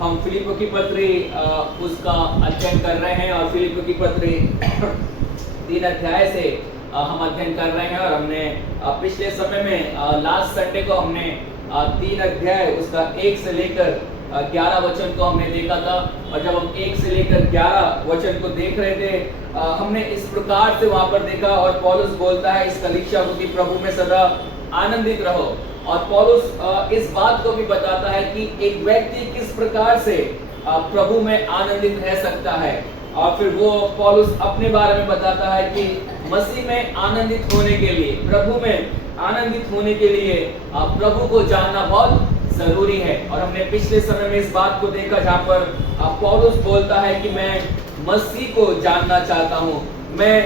हम फिलिप्पियों की पत्री उसका अध्ययन कर रहे हैं और फिलिप्पियों की पत्री 3 अध्याय से हम अध्ययन कर रहे हैं। और हमने पिछले समय में लास्ट संडे को हमने 3 अध्याय उसका 1 से लेकर 11 वचन को हमने देखा था। और जब हम 1 से लेकर 11 वचन को देख रहे थे, हमने इस प्रकार से वहां पर देखा। और पौलुस बोलता है इस कलीसिया को कि प्रभु में सदा आनंदित रहो। और पौलुस इस बात को भी बताता है कि एक व्यक्ति किस प्रकार से प्रभु में आनंदित रह सकता है। और फिर वो पौलुस अपने बारे में बताता है कि मसीह में आनंदित होने के लिए, प्रभु में आनंदित होने के लिए प्रभु को जानना बहुत जरूरी है। और हमने पिछले समय में इस बात को देखा जहाँ पर पौलुस बोलता है कि मैं मसीह को जानना चाहता हूँ, मैं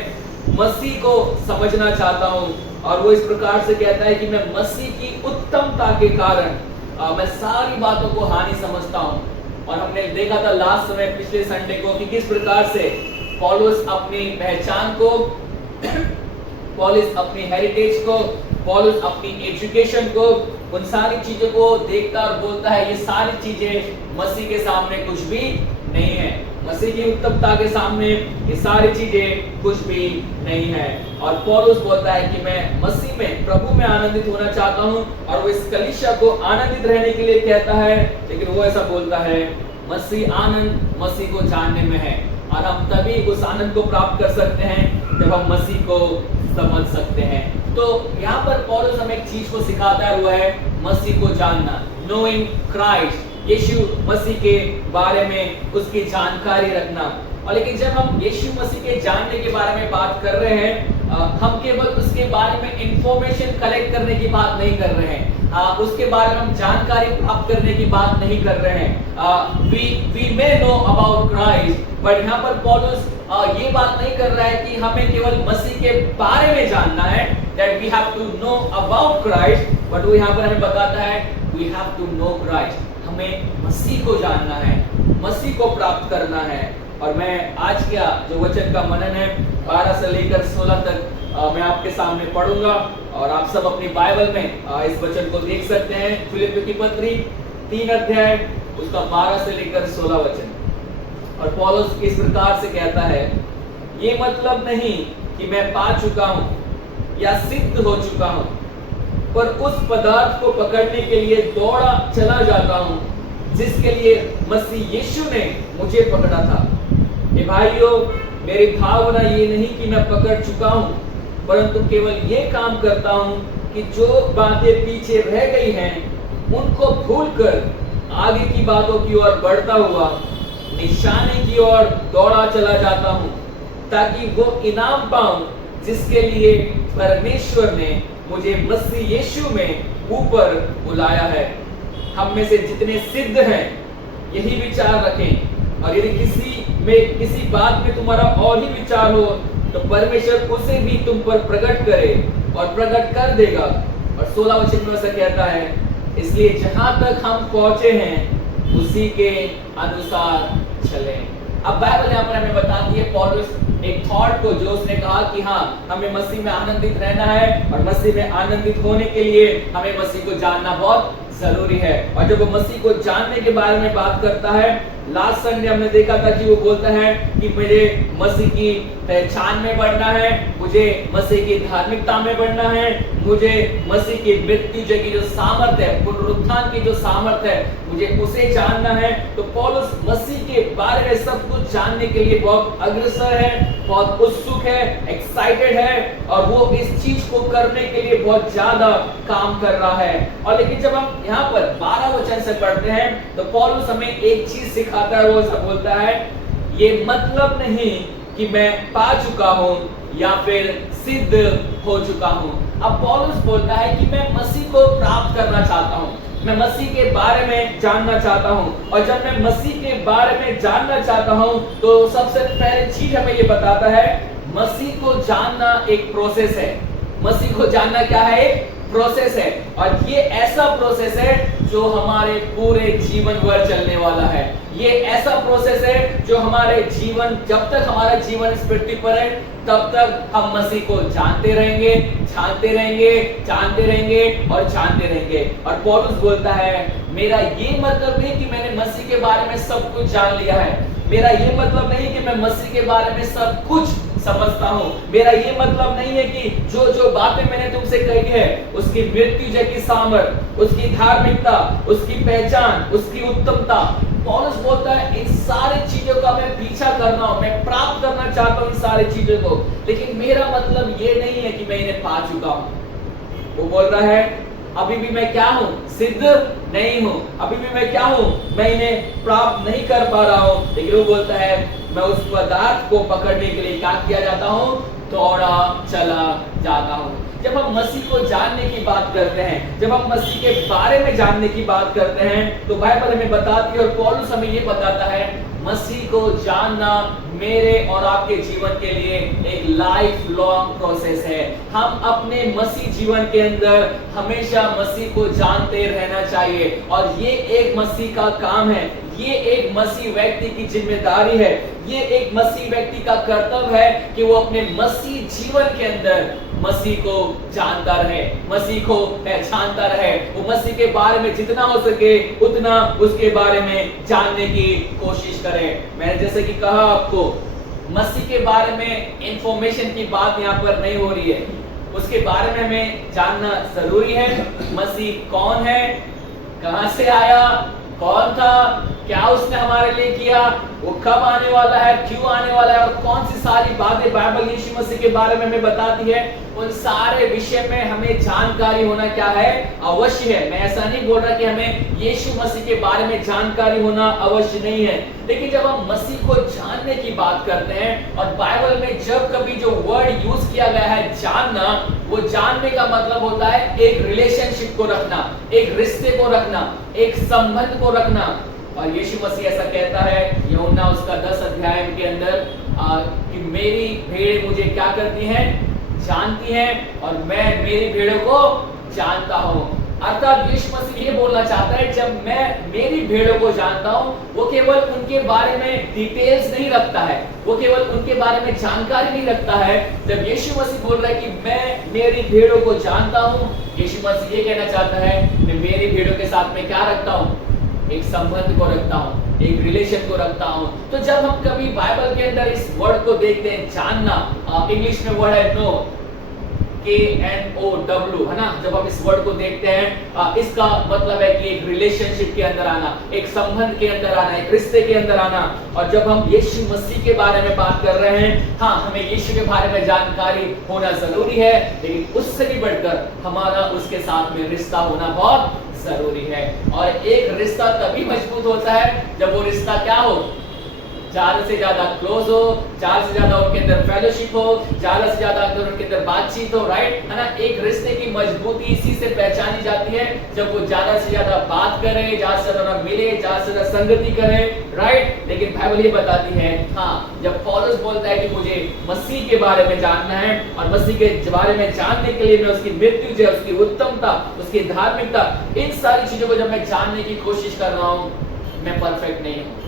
मसीह को समझना चाहता हूँ। और वो इस प्रकार से कहता है कि मैं मसीह की उत्तमता के कारण मैं सारी बातों को हानि समझता हूँ। और हमने देखा था लास्ट समय पिछले संडे को कि किस प्रकार से पौलुस अपनी पहचान को, पौलुस अपनी हेरिटेज को, पौलुस अपनी एजुकेशन को, उन सारी चीजों को देखता और बोलता है ये सारी चीजें मसीह के सामने कुछ भी नहीं है। मसीह की उत्तमता के सामने ये सारी चीजें कुछ भी नहीं है। और पौलुस बोलता है कि मैं मसीह में, प्रभु में आनंदित होना चाहता हूँ। और वो इस कलीसिया को आनंदित रहने के लिए कहता है, लेकिन वो ऐसा बोलता है मसीह आनंद मसीह को जानने में है। और हम तभी उस आनंद को प्राप्त कर सकते हैं जब हम मसीह को समझ सकते हैं। तो यहाँ पर पौलुस हमें एक चीज को सिखाता है, वो है मसीह को जानना, नोइंग क्राइस्ट, यीशु मसीह के बारे में उसकी जानकारी रखना। और लेकिन जब हम यीशु मसीह के जानने के बारे में बात कर रहे हैं, हम केवल उसके बारे में इंफॉर्मेशन कलेक्ट करने की बात नहीं कर रहे हैं, उसके बारे में हम जानकारी प्राप्त करने की बात नहीं कर रहे हैं। We may know about Christ, but यहाँ पर पौलुस ये बात नहीं कर रहा है कि हमें केवल मसीह के बारे में जानना है, that we have to know about Christ, but वो यहाँ पर हमें बताता है we have to know Christ, हमें मसीह को जानना है, मसीह को प्राप्त करना है। और मैं आज क्या जो वचन का मनन है 12 से लेकर 16 तक मैं आपके सामने पढ़ूंगा। और आप सब अपनी बाइबल में इस वचन को देख सकते हैं। फिलिप्पियों की पत्री 3 अध्याय उसका 12 से लेकर 16 वचन। और पौलुस इस प्रकार से कहता है, ये मतलब नहीं कि मैं पा चुका हूं या सिद्ध हो चुका हूं, पर उस पदार्थ को पकड़ने के लिए दौड़ा चला जाता हूं जिसके लिए मसीह यीशु ने मुझे पकड़ा था। ये भाइयों, मेरी भावना ये नहीं कि मैं पकड़ चुका हूं, परंतु केवल ये काम करता हूं कि जो बातें पीछे रह गई हैं उनको भूलकर आगे की बातों की ओर बढ़ता हुआ निशाने की ओर दौड़ा चला जाता हूं, ताकि वो इनाम पाऊं जिसके लिए परमेश्वर ने मुझे मसीह यीशु में ऊपर बुलाया है। हम में से जितने सिद्ध हैं यही विचार रखें। और यदि किसी बात में तुम्हारा और ही विचार हो तो परमेश्वर उसे भी तुम पर प्रकट करे और प्रकट कर देगा। और 16 वचन में ऐसा कहता है, इसलिए जहां तक हम पहुंचे हैं उसी के अनुसार चलें। अब बाइबल यहाँ पर हमें बताती है पौलुस एक थॉट को, जो उसने कहा कि हाँ, हमें मसीह में आनंदित रहना है और मसीह में आनंदित होने के लिए हमें मसीह को जानना बहुत जरूरी है। और जब वो मसीह को जानने के बारे में बात करता है, लास्ट संडे हमने देखा था कि वो बोलता है कि मुझे मसीह की पहचान में बढ़ना है, मुझे मसीह की धार्मिकता में बढ़ना है, मुझे मसीह की मृत्यु की जो सामर्थ्य है, पुनरुत्थान की जो सामर्थ्य है, मुझे उसे जानना है। तो पौलुस मसीह के बारे में सब कुछ जानने के लिए बहुत अग्रसर है, बहुत उत्सुक है, एक्साइटेड है, और वो इस चीज को करने के लिए बहुत ज्यादा काम कर रहा है। और लेकिन जब हम यहाँ पर 12 वचन से पढ़ते हैं तो पौलुस हमें एक चीज सिखाता है, वो सब बोलता है, ये मतलब नहीं कि मैं पा चुका हूं या फिर सिद्ध हो चुका हूं। अब पौलुस बोलता है कि मैं मसीह को प्राप्त करना चाहता हूं, मैं मसीह के बारे में जानना चाहता हूं। और जब मैं मसीह के बारे में जानना चाहता हूं तो सबसे पहले चीज हमें ये बताता है, मसीह को जानना एक प्रोसेस है। मसीह को जानना क्या है? एक प्रोसेस है। और ये ऐसा प्रोसेस है जो हमारे पूरे जीवन भर चलने वाला है। ये ऐसा प्रोसेस है जो हमारे जीवन, जब तक हमारा जीवन इस पृथ्वी पर है तब तक हम मसीह को जानते रहेंगे, जानते रहेंगे, जानते रहेंगे और जानते रहेंगे। और पौलुस बोलता है, मेरा ये मतलब नहीं कि मैंने मसीह के बारे में सब कुछ जान लिया है। मेरा ये मतलब नहीं है कि मैं मसीह के बारे में सब कुछ समझता हूँ। मेरा ये मतलब नहीं है कि जो जो बातें मैंने तुमसे कही है, उसकी मृत्यु की सामर्थ, उसकी धार्मिकता, उसकी पहचान, उसकी उत्तमता, पौलुस बोलता है इन सारी चीजों का मैं पीछा कर रहा हूं, मैं प्राप्त करना चाहता हूं इन सारी चीजों को, लेकिन मेरा मतलब ये नहीं है कि मैं इन्हें पा चुका हूं। वो बोल रहा है अभी भी मैं क्या हूं, सिद्ध नहीं हूं, अभी भी मैं क्या हूं, मैं इन्हें प्राप्त नहीं कर पा रहा हूं। लेकिन वो बोलता है मैं उस पदार्थ को पकड़ने के लिए क्या किया जाता हूं, दौड़ा चला जाता हूं। जब हम मसीह को जानने की बात करते हैं, जब हम मसीह के बारे में जानने की बात करते हैं, तो बाइबल हमें बताती है और पौलुस हमें ये बताता है मसीह को जानना मेरे और आपके जीवन के लिए एक लाइफ लॉन्ग प्रोसेस है। हम अपने मसीह जीवन के अंदर हमेशा मसीह को जानते रहना चाहिए और ये एक मसीह का काम है, ये एक मसीह व्यक्ति की जिम्मेदारी है, ये एक मसीह व्यक्ति का कर्तव्य है कि वो अपने मसीह जीवन के अंदर मसीह को जानता रहे, मसीह को पहचानता रहे, वो मसीह के बारे में जितना हो सके उतना उसके बारे में जानने की कोशिश करे। मैंने जैसे कि कहा आपको, मसीह के बारे में इंफॉर्मेशन की बात यहाँ पर नहीं हो रही है, उसके बारे में हमें जानना जरूरी है। मसीह कौन है, कहां से आया, कौन था, क्या उसने हमारे लिए किया, वो कब आने वाला है, क्यों आने वाला है और कौन सी सारी बातें बाइबल यीशु मसीह के बारे में हमें बताती है, उन सारे विषय में हमें जानकारी होना क्या है, अवश्य है। मैं ऐसा नहीं बोल रहा कि हमें यीशु मसीह के बारे में जानकारी होना अवश्य नहीं है, लेकिन जब हम मसीह को जानने की बात करते हैं और बाइबल में जब कभी जो वर्ड यूज किया गया है जानना, वो जानने का मतलब होता है एक रिलेशनशिप को रखना, एक रिश्ते को रखना, एक संबंध को रखना। और यीशु मसीह ऐसा कहता है यूहन्ना उसका 10 अध्याय के अंदर कि मेरी भेड़ मुझे क्या करती हैं, जानती हैं और मैं मेरी भेड़ों को जानता हूं। अर्थात यीशु मसीह ये बोलना चाहता है जब मैं मेरी भेड़ों को जानता हूं, वो केवल उनके बारे में डिटेल्स नहीं रखता है, वो केवल उनके बारे में जानकारी नहीं रखता है। जब यीशु मसीह बोल रहा है कि मैं मेरी भेड़ों को जानता हूं, यीशु मसीह ये कहना चाहता है मैं मेरी भेड़ों के साथ में क्या रखता हूं, एक संबंध को रखता हूं, एक रिलेशन को रखता हूं। तो जब हम कभी बाइबल के अंदर इस वर्ड को देखते हैं जानना, इंग्लिश में वर्ड है नो, KNOW, है ना। जब हम इस वर्ड को देखते हैं इसका मतलब है कि एक रिलेशनशिप के अंदर आना, एक संबंध के अंदर आना, एक रिश्ते के अंदर आना। और जब हम यीशु मसीह के बारे में बात कर रहे हैं, हाँ हमें यीशु के बारे में जानकारी होना जरूरी है, लेकिन उससे भी बढ़कर हमारा उसके साथ में रिश्ता होना बहुत जरूरी है। और एक रिश्ता तभी मजबूत होता है जब वो रिश्ता क्या हो, ज्यादा से ज्यादा क्लोज हो, ज्यादा से ज्यादा उनके अंदर फेलोशिप हो, ज्यादा से ज्यादा उनके अंदर बातचीत हो, राइट, है ना। एक रिश्ते की मजबूती इसी से पहचानी जाती है जब वो ज्यादा से ज्यादा बात करे, ज्यादा से ज्यादा मिले, ज्यादा से ज्यादा संगति करे, राइट। लेकिन बाइबल ये बताती है, हाँ जब पौलुस बोलता है कि मुझे मसीह के बारे में जानना है और मसीह के बारे में जानने के लिए मैं उसकी मृत्यु, उसकी उत्तमता, उसकी धार्मिकता, इन सारी चीजों को जब मैं जानने की कोशिश कर रहा हूँ, मैं परफेक्ट नहीं हूँ,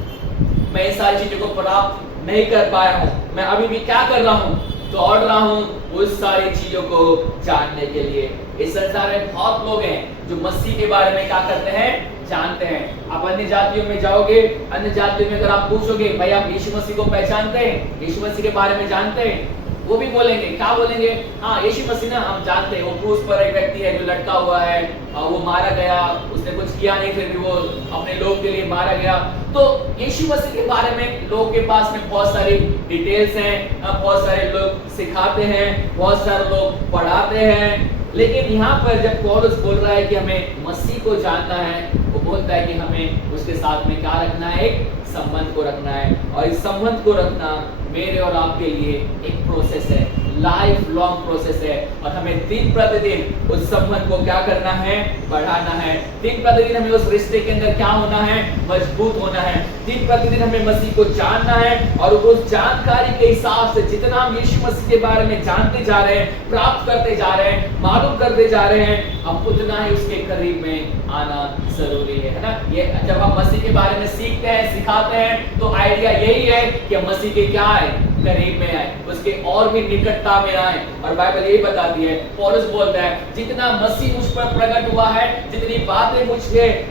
मैं इन सारी चीजों को प्राप्त नहीं कर पाया हूं। मैं अभी भी क्या कर रहा हूं, दौड़ रहा हूं उस सारी चीजों को जानने के लिए। इस संसार में बहुत लोग हैं जो मसीह के बारे में क्या करते हैं, जानते हैं। आप अन्य जातियों में जाओगे, अन्य जातियों में अगर आप पूछोगे भाई आप यीशु मसीह को पहचानते हैं, यीशु मसीह के बारे में जानते हैं, वो भी बोलेंगे, क्या बोलेंगे, हाँ यीशु मसीह ना हम जानते हैं, वो क्रूस पर एक व्यक्ति है जो लटका हुआ है, वो मारा गया, उसने कुछ किया नहीं, फिर भी वो अपने लोग के लिए मारा गया। तो यीशु मसीह के बारे में लोगों के पास में बहुत सारी डिटेल्स हैं, बहुत सारे लोग सिखाते हैं, बहुत सारे लोग पढ़ाते हैं। लेकिन यहाँ पर जब पौलुस बोल रहा है कि हमें मसीह को जानना है, वो बोलता है कि हमें उसके साथ में क्या रखना है, एक संबंध को रखना है। और इस संबंध को रखना मेरे और आपके लिए एक प्रोसेस है, लाइफ लॉन्ग प्रोसेस है। और हमें दिन प्रतिदिन उस संबंध को क्या करना है, बढ़ाना है। दिन प्रतिदिन हमें उस रिश्ते के अंदर क्या होना है, मजबूत होना है। दिन प्रतिदिन हमें मसीह को जानना है और उस जानकारी के हिसाब से जितना हम यीशु मसीह के बारे में जानते जा रहे हैं, प्राप्त करते जा रहे हैं, मालूम करते जा रहे हैं, हम उतना ही उसके करीब में आना जरूरी है ना। ये जब हम मसीह के बारे में सीखते हैं, सिखाते हैं, तो आइडिया यही है कि हम मसीह के क्या है, करीब में आए, उसके और भी निकटता में आए। और बाइबल यही बताती है, पौलुस बोलता है जितना मसीह मुझ पर प्रकट हुआ है, जितनी बातें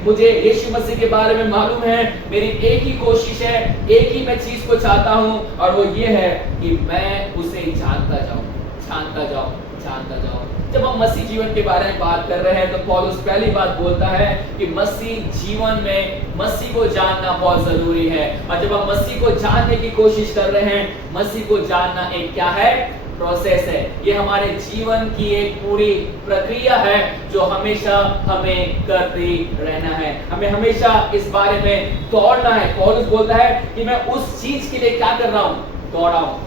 मुझे यीशु मसीह के बारे में मालूम है, मेरी एक ही कोशिश है, एक ही मैं चीज को चाहता हूं, और वो ये है कि मैं उसे जानता जाऊं, जानता जाऊं, जानता जाऊं। जब हम मसीह जीवन के बारे में बात कर रहे हैं तो पौलुस पहली बात बोलता है कि मसीह जीवन में मसीह को जानना बहुत जरूरी है। और जब हम मसीह को जानने की कोशिश कर रहे हैं, मसीह को जानना एक क्या है, प्रोसेस है। ये हमारे जीवन की एक पूरी प्रक्रिया है जो हमेशा हमें करते रहना है, हमें हमेशा इस बारे में दौड़ना है। पौलुस बोलता है कि मैं उस चीज के लिए क्या कर रहा हूं, दौड़ा हूं,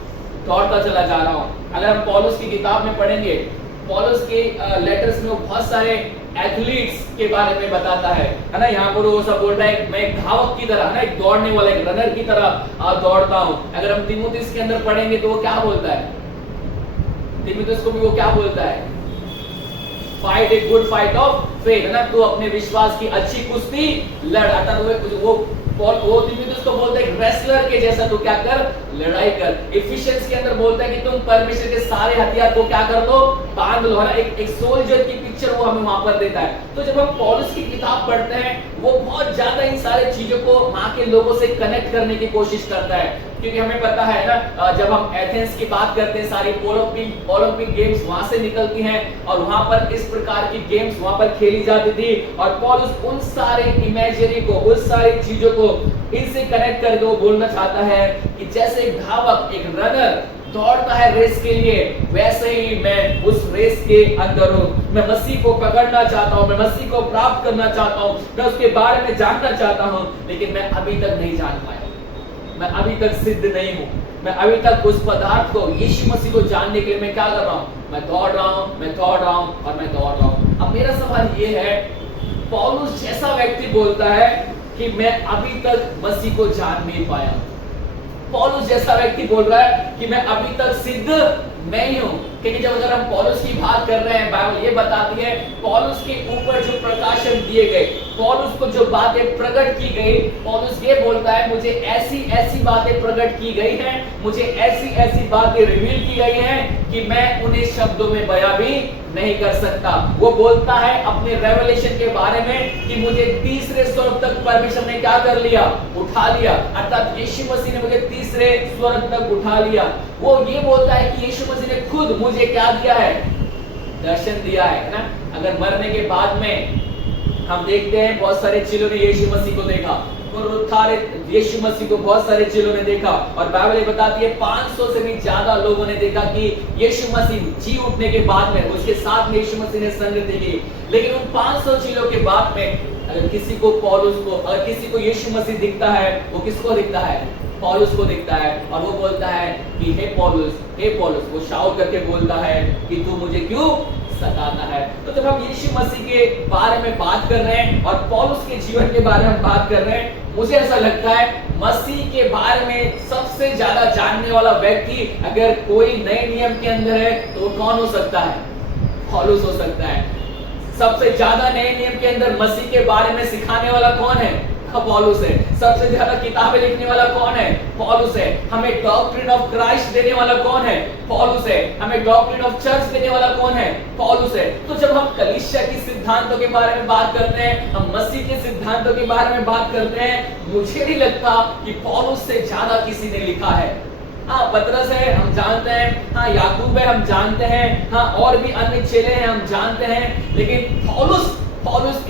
दौड़ता चला जा रहा हूं। अगर हम पौलुस की किताब में पढ़ेंगे, पौलुस के लेटर्स में वो बहुत सारे एथलीट्स के बारे में बताता है ना। यहाँ पर वो सब बोलता है मैं एक धावक की तरह, ना एक दौड़ने वाला, एक रनर की तरह दौड़ता हूँ। अगर हम तीमुथियुस के अंदर पढ़ेंगे तो वो क्या बोलता है, तीमुथियुस को भी वो क्या बोलता है, fight a good fight of faith, है ना, तू अपने विश्वास की अच्छी कुश्ती लड़। अर्थात वो तीमुथियुस को बोलता है रेसलर के जैसा तू क्या कर, लड़ाई कर। इफिशियंस के अंदर बोलता है कि तुम परमेश्वर के सारे हथियार को क्या कर दो, बांध लो, है ना। एक सोल्जर की पिक्चर वो हमें वहां पर देता है। तो जब हम पौलुस की किताब पढ़ते हैं, वो बहुत ज्यादा इन सारे चीजों को वहां के लोगों से कनेक्ट करने की कोशिश करता है, क्योंकि हमें पता है ना, जब हम एथेंस की बात करते हैं, सारी ओलंपिक गेम्स वहां से निकलती हैं और वहां पर इस प्रकार की गेम्स वहां पर खेली जाती थी। और पौलुस उन सारे इमेजरी को, उस सारी चीजों को इनसे कनेक्ट करके वो बोलना चाहता है कि जैसे एक धावक, एक रनर दौड़ता है रेस के लिए, वैसे ही मैं उस रेस के अंदर हूं। मैं मसीह को पकड़ना चाहता हूं, मैं मसीह को प्राप्त करना चाहता हूं, मैं उसके बारे में जानना चाहता हूं, लेकिन मैं अभी तक नहीं जान पाया, मैं अभी तक सिद्ध नहीं हूं। मैं अभी तक उस पदार्थ को, यीशु मसीह को जानने के लिए मैं क्या कर रहा हूं, मैं दौड़ रहा हूं, मैं दौड़ रहा हूं और मैं दौड़ रहा हूं। अब मेरा सवाल ये है, पौलुस जैसा व्यक्ति बोलता है कि मैं अभी तक मसीह को जान नहीं पाया। पौलुस जैसा व्यक्ति बोल रहा है कि मैं अभी तक सिद्ध नहीं हूं। क्योंकि जब अगर हम पौलुस की बात कर रहे हैं, बाइबल ये बताती है पौलुस के ऊपर जो प्रकाशन दिए गए, पौलुस को जो बातें प्रकट की गई, पौलुस ये बोलता है मुझे ऐसी ऐसी बातें प्रकट की गई हैं, मुझे ऐसी ऐसी बातें रिवील की गई हैं कि मैं उन्हें शब्दों में बयां भी नहीं कर सकता। वो बोलता है अपने रेवलेशन के बारे में कि मुझे तीसरे स्वर्ग तक परमेश्वर ने क्या कर लिया, उठा लिया। अर्थात यीशु मसीह ने मुझे तीसरे स्वर्ग तक उठा लिया। वो ये बोलता है कि यीशु मसीह ने खुद मुझे क्या दिया है, दर्शन दिया है ना। अगर मरने के बाद में हम देखते हैं बहुत सारे चेलों ने यीशु मसीह को देखा, पुनरुत्थित यीशु मसीह को बहुत सारे चेलों ने देखा, और बाइबल ये बताती है 500 से भी ज्यादा लोगों ने देखा कि यीशु मसीह जी उठने के बाद में उसके साथ में यीशु मसीह ने संगति की। लेकिन उन 500 चेलों के बाद में अगर किसी को पौलुस को, अगर किसी को यीशु मसीह दिखता है, वो किसको दिखता है, पौलुस को दिखता है। और वो बोलता है कि हे पौलुस, हे पौलुस, वो शाउट करके बोलता है कि तू मुझे क्यों सताता है। तो जब हम यीशु मसीह के बारे में बात कर रहे हैं और पौलुस के जीवन के बारे में बात कर रहे हैं, मुझे ऐसा लगता है मसीह के बारे में सबसे ज्यादा जानने वाला व्यक्ति अगर कोई नए नियम के अंदर है तो कौन हो सकता है, पौलुस हो सकता है। सबसे ज्यादा नए नियम के अंदर मसीह के बारे में सिखाने वाला कौन है, पौलुस है। सबसे ज्यादा किताबें लिखने वाला कौन है, पौलुस है। हमें डॉक्ट्रिन ऑफ क्राइस्ट देने वाला कौन है, पौलुस है। हमें डॉक्ट्रिन ऑफ चर्च देने वाला कौन है, पौलुस है। तो जब हम कलीसिया की सिद्धांतों के बारे में बात करते हैं, हम मसीह के सिद्धांतों के बारे में बात करते हैं, मुझे नहीं लगता कि पौलुस से ज्यादा किसी ने लिखा है। हाँ, पतरस है, हम जानते हैं, हाँ याकूब है, हम जानते हैं, हाँ और भी अन्य चेले हैं, हम जानते हैं, लेकिन पौलुस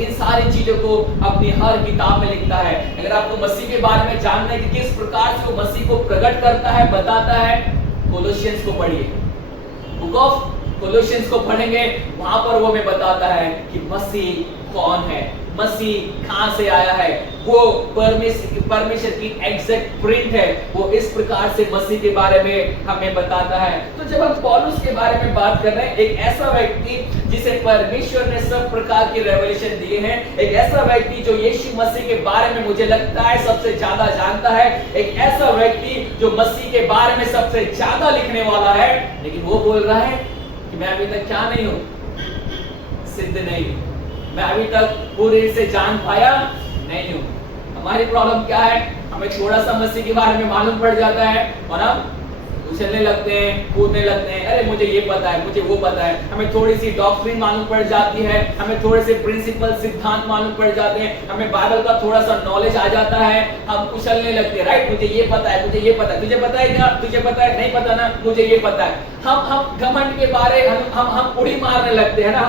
इन सारी चीजों को अपनी हर किताब में लिखता है। अगर आपको मसीह के बारे में जानना है कि किस प्रकार से वो मसीह को प्रकट करता है, बताता है, कोलोसियंस को पढ़िए, बुक ऑफ कोलोसियंस को पढ़ेंगे, वहां पर वो हमें बताता है कि मसीह कौन है, मसीह कहां से आया है। वो परमेश्वर की एग्जैक्ट प्रिंट है। वो इस प्रकार से मसीह के बारे में हमें बताता है। तो जब हम पौलुस के बारे में बात कर रहे हैं, एक ऐसा व्यक्ति जिसे परमेश्वर ने सब प्रकार के रेवलेशन दिए हैं, एक ऐसा व्यक्ति जो यीशु मसीह के बारे में मुझे लगता है सबसे ज्यादा जानता है, एक ऐसा व्यक्ति जो मसीह के बारे में सबसे ज्यादा लिखने वाला है, लेकिन वो बोल रहा है कि मैं अभी तक क्या नहीं हूं, सिद्ध नहीं हूं, मैं अभी तक पूरे से जान पाया नहीं हूं। हमारी प्रॉब्लम क्या है, हमें थोड़ा सा मसीह के बारे में मालूम पड़ जाता है और हम उछलने लगते हैं, कूदने लगते हैं, अरे मुझे ये पता है, मुझे वो पता है, हमें थोड़ी सी डॉक्ट्रिन मालूम पड़ जाती है, हमें थोड़े से प्रिंसिपल सिद्धांत मालूम पड़ जाते हैं, हमें बाइबल का थोड़ा सा नॉलेज आ जाता है, हम उछलने लगते हैं, राइट, मुझे ये पता है, मुझे ये पता है, तुझे पता है क्या, तुझे पता है, नहीं पता ना, मुझे ये पता है। हम घमंड के बारे हम उड़ी मारने लगते हैं ना,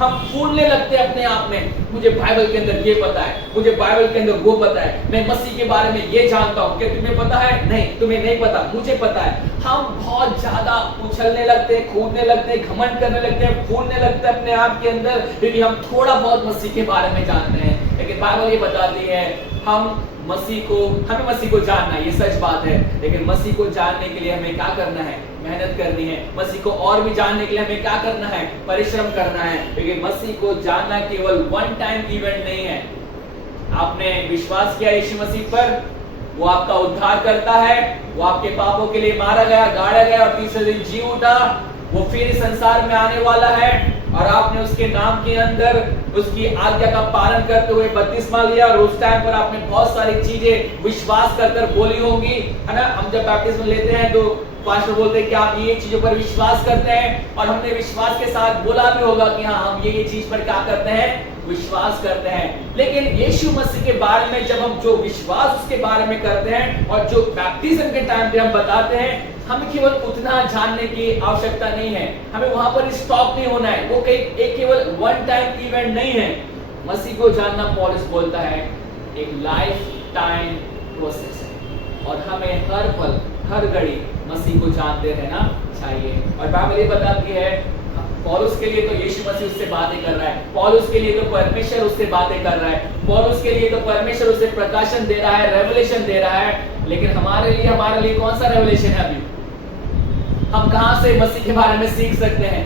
हम फूलने लगते हैं अपने आप में, मुझे बाइबल के अंदर ये पता है, मुझे बाइबल के अंदर वो पता है, मैं मसीह के बारे में ये जानता हूँ। क्या तुम्हें पता है? नहीं, तुम्हें नहीं पता, मुझे पता है। हम बहुत ज्यादा उछलने लगते हैं, कूदने लगते हैं, घमंड करने लगते हैं, फूलने लगते हैं अपने आप के अंदर, क्योंकि हम थोड़ा बहुत मसीह के बारे में जानते हैं। लेकिन बाइबल ये बताती है हमें मसीह को जानना है, ये सच बात है, लेकिन मसीह को जानने के लिए हमें क्या करना है? मेहनत करनी है। मसीह को और भी जानने के लिए हमें क्या करना है? परिश्रम करना है। लेकिन मसीह को जानना केवल वन टाइम इवेंट नहीं है। आपने विश्वास किया यीशु मसीह पर, वो आपका उद्धार करता है, वो आपके पापों के लिए मारा गया, गाड़ा गया और तीसरे दिन जी उठा, वो फिर इस संसार में आने वाला है और आपने उसके नाम के अंदर उसकी आज्ञा का पालन करते हुए बपतिस्मा लिया और उस टाइम पर आपने बहुत सारी चीजें विश्वास कर बोली होंगी, है ना। हम जब बपतिस्मा लेते हैं तो पास्टर बोलते हैं कि आप ये चीजों पर विश्वास करते हैं, और हमने विश्वास के साथ बोला भी होगा कि हाँ, हम ये चीज पर क्या करते हैं? विश्वास करते हैं। लेकिन यीशु मसीह के बारे में जब हम जो विश्वास उसके बारे में करते हैं और जो बैप्टिज्म के टाइम पे हम बताते हैं, हमें केवल उतना जानने की आवश्यकता नहीं है, हमें वहां पर स्टॉप नहीं होना है। वो एक केवल वन टाइम इवेंट नहीं है। मसीह को जानना, पौलुस बोलता है, एक लाइफ टाइम प्रोसेस है और हमें हर पल हर घड़ी मसीह को जानते रहना चाहिए। और बाइबल ये बताती है, पौलुस के लिए तो यीशु मसीह उससे बातें कर रहा है, पौलुस के लिए तो परमेश्वर उससे बातें कर रहा है, पौलुस के लिए तो परमेश्वर उसे प्रकाशन दे रहा है, रेवलेशन दे रहा है। लेकिन हमारे लिए कौन सा रेवलेशन है? अभी हम कहां से मसीह के बारे में सीख सकते हैं?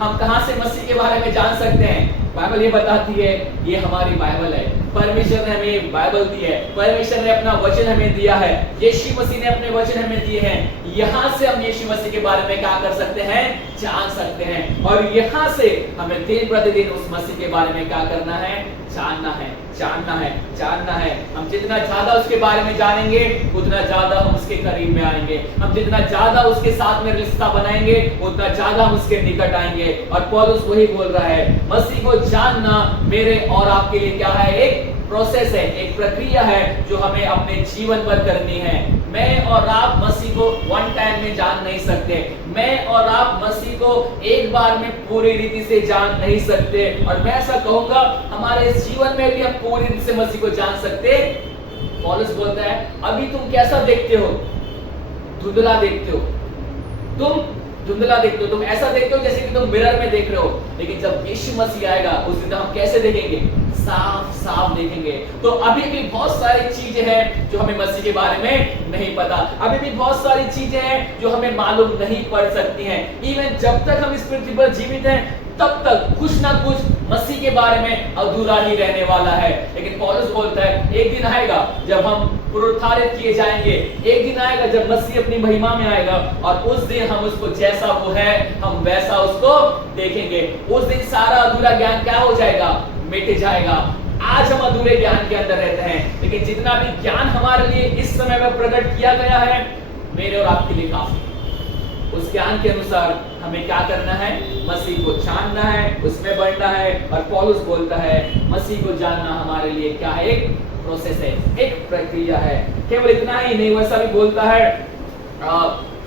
हम कहां से मसीह के बारे में जान सकते हैं? बाइबल ये बताती है, ये हमारी बाइबल है। परमेश्वर ने हमें बाइबल दी है, परमेश्वर ने अपना वचन हमें दिया है, यीशु मसीह ने अपने वचन हमें दिए हैं। यहाँ से हम यीशु मसीह के बारे में क्या कर सकते हैं? जान सकते हैं। और यहाँ से हमें दिन प्रतिदिन उस मसीह के बारे में क्या करना है? जानना है, जानना है, जानना है। हम जितना ज्यादा उसके बारे में जानेंगे, उतना ज्यादा हम उसके करीब में आएंगे। हम जितना ज्यादा उसके साथ में रिश्ता बनाएंगे, उतना ज्यादा हम उसके निकट आएंगे। और पौलुस वही बोल रहा है, मसीह को जानना मेरे और आपके लिए क्या है? एक प्रोसेस है, एक प्रक्रिया है जो हमें अपने जीवन पर करनी है। मैं और आप मसीह को वन टाइम में जान नहीं सकते, मैं और आप मसीह को एक बार में पूरी रीति से जान नहीं सकते। और मैं ऐसा कहूंगा, हमारे जीवन में भी हम पूरी रीति से मसीह को जान सकते। पौलुस बोलता है, अभी तुम कैसा देखते हो? धुंधला देखते हो, तुम धुंधला देखते हो, तुम ऐसा देखते हो जैसे कि तुम मिरर में देख रहे हो। लेकिन जब यीशु मसीह आएगा, उस दिन हम कैसे देखेंगे? साफ साफ देखेंगे। तो अभी भी बहुत सारी चीजें हैं जो हमें मसीह के बारे में नहीं पता, अभी भी बहुत सारी चीजें हैं जो हमें मालूम नहीं पड़ सकती हैं। इवन जब तक हम इस पृथ्वी पर जीवित हैं, तब तक कुछ ना कुछ मसीह के बारे में अधूरा ही रहने वाला है। लेकिन पौलुस बोलता है, एक दिन आएगा जब हम पुनरुत्थानित किए जाएंगे, एक दिन आएगा जब मसीह अपनी महिमा में आएगा, और उस दिन हम उसको जैसा वो है, हम वैसा उसको देखेंगे। उस दिन सारा अधूरा ज्ञान क्या हो जाएगा? मिट जाएगा। आज हम अधूरे ज्ञान के अंदर रहते हैं, लेकिन जितना भी ज्ञान हमारे लिए इस समय में प्रकट किया गया है, मेरे और आपके लिए काफी। उस ज्ञान के अनुसार हमें क्या करना है? मसीह को जानना है, उसमें बढ़ना है। और पौलुस बोलता है, मसीह को जानना हमारे लिए क्या है? एक प्रोसेस है, एक प्रक्रिया है। केवल इतना ही नहीं, वैसा भी बोलता है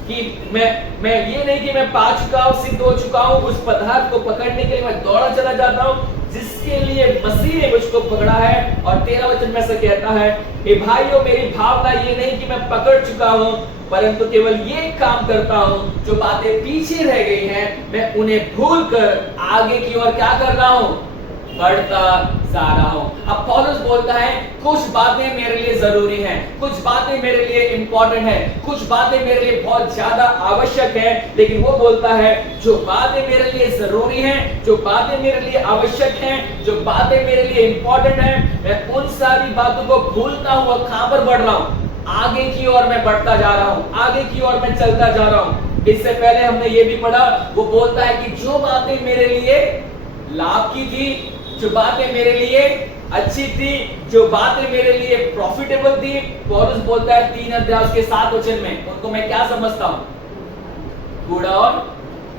कि मैं ये नहीं कि मैं पा चुका हूं, सिद्ध हो चुका हूं, उस पदार्थ को पकड़ने के लिए मैं दौड़ा चला जाता हूं जिसके लिए मसीह ने मुझको पकड़ा है। और 13 वचन में से कहता है, हे भाइयों, मेरी भावना ये नहीं कि मैं पकड़ चुका हूं, परंतु केवल ये काम करता हूं, जो बातें पीछे रह गई हैं, मैं उन्हें भूलकर आगे की ओर क्या कर रहा हूं? बढ़ता जा रहा हूं। अब पौलुस बोलता है, कुछ बातें मेरे लिए जरूरी हैं, कुछ बातें मेरे लिए इंपॉर्टेंट हैं, कुछ बातें मेरे लिए बहुत ज्यादा आवश्यक हैं। लेकिन वो बोलता है, जो बातें मेरे लिए जरूरी हैं, जो बातें मेरे लिए आवश्यक हैं, जो बातें मेरे लिए इंपॉर्टेंट हैं, मैं उन सारी बातों को भूलता हुआ कहां पर बढ़ रहा हूं? आगे की ओर मैं बढ़ता जा रहा हूं, आगे की ओर मैं चलता जा रहा हूं। इससे पहले हमने ये भी पढ़ा, वो बोलता है कि जो बातें मेरे लिए लाभ की थी, जो बातें मेरे लिए अच्छी थी, जो बातें मेरे लिए प्रॉफिटेबल थी, पौलुस बोलता है 3 अध्याय उसके 7 वचन में, उनको मैं क्या समझता हूं? कूड़ा और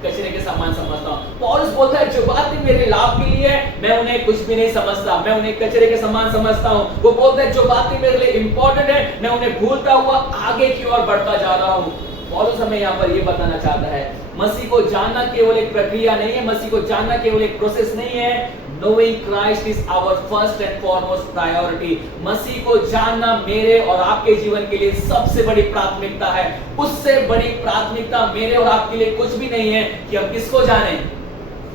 कचरे के समान समझता हूँ। पौलुस बोलता है जो बातें मेरे लाभ के लिए है मैं उन्हें कुछ भी नहीं समझता, मैं उन्हें कचरे के समान समझता हूँ। वो बोलता है जो बातें मेरे लिए इंपॉर्टेंट है मैं उन्हें भूलता हुआ आगे की ओर बढ़ता जा रहा हूँ। पौलुस हमें यहाँ पर ये बताना चाहता है मसीह को जानना केवल एक प्रक्रिया नहीं है, मसीह को जानना केवल एक प्रोसेस नहीं है। Knowing Christ is our first and foremost priority। मसीह को जानना मेरे और आपके जीवन के लिए सबसे बड़ी प्राथमिकता है। उससे बड़ी प्राथमिकता मेरे और आपके लिए कुछ भी नहीं है कि हम किसको जाने,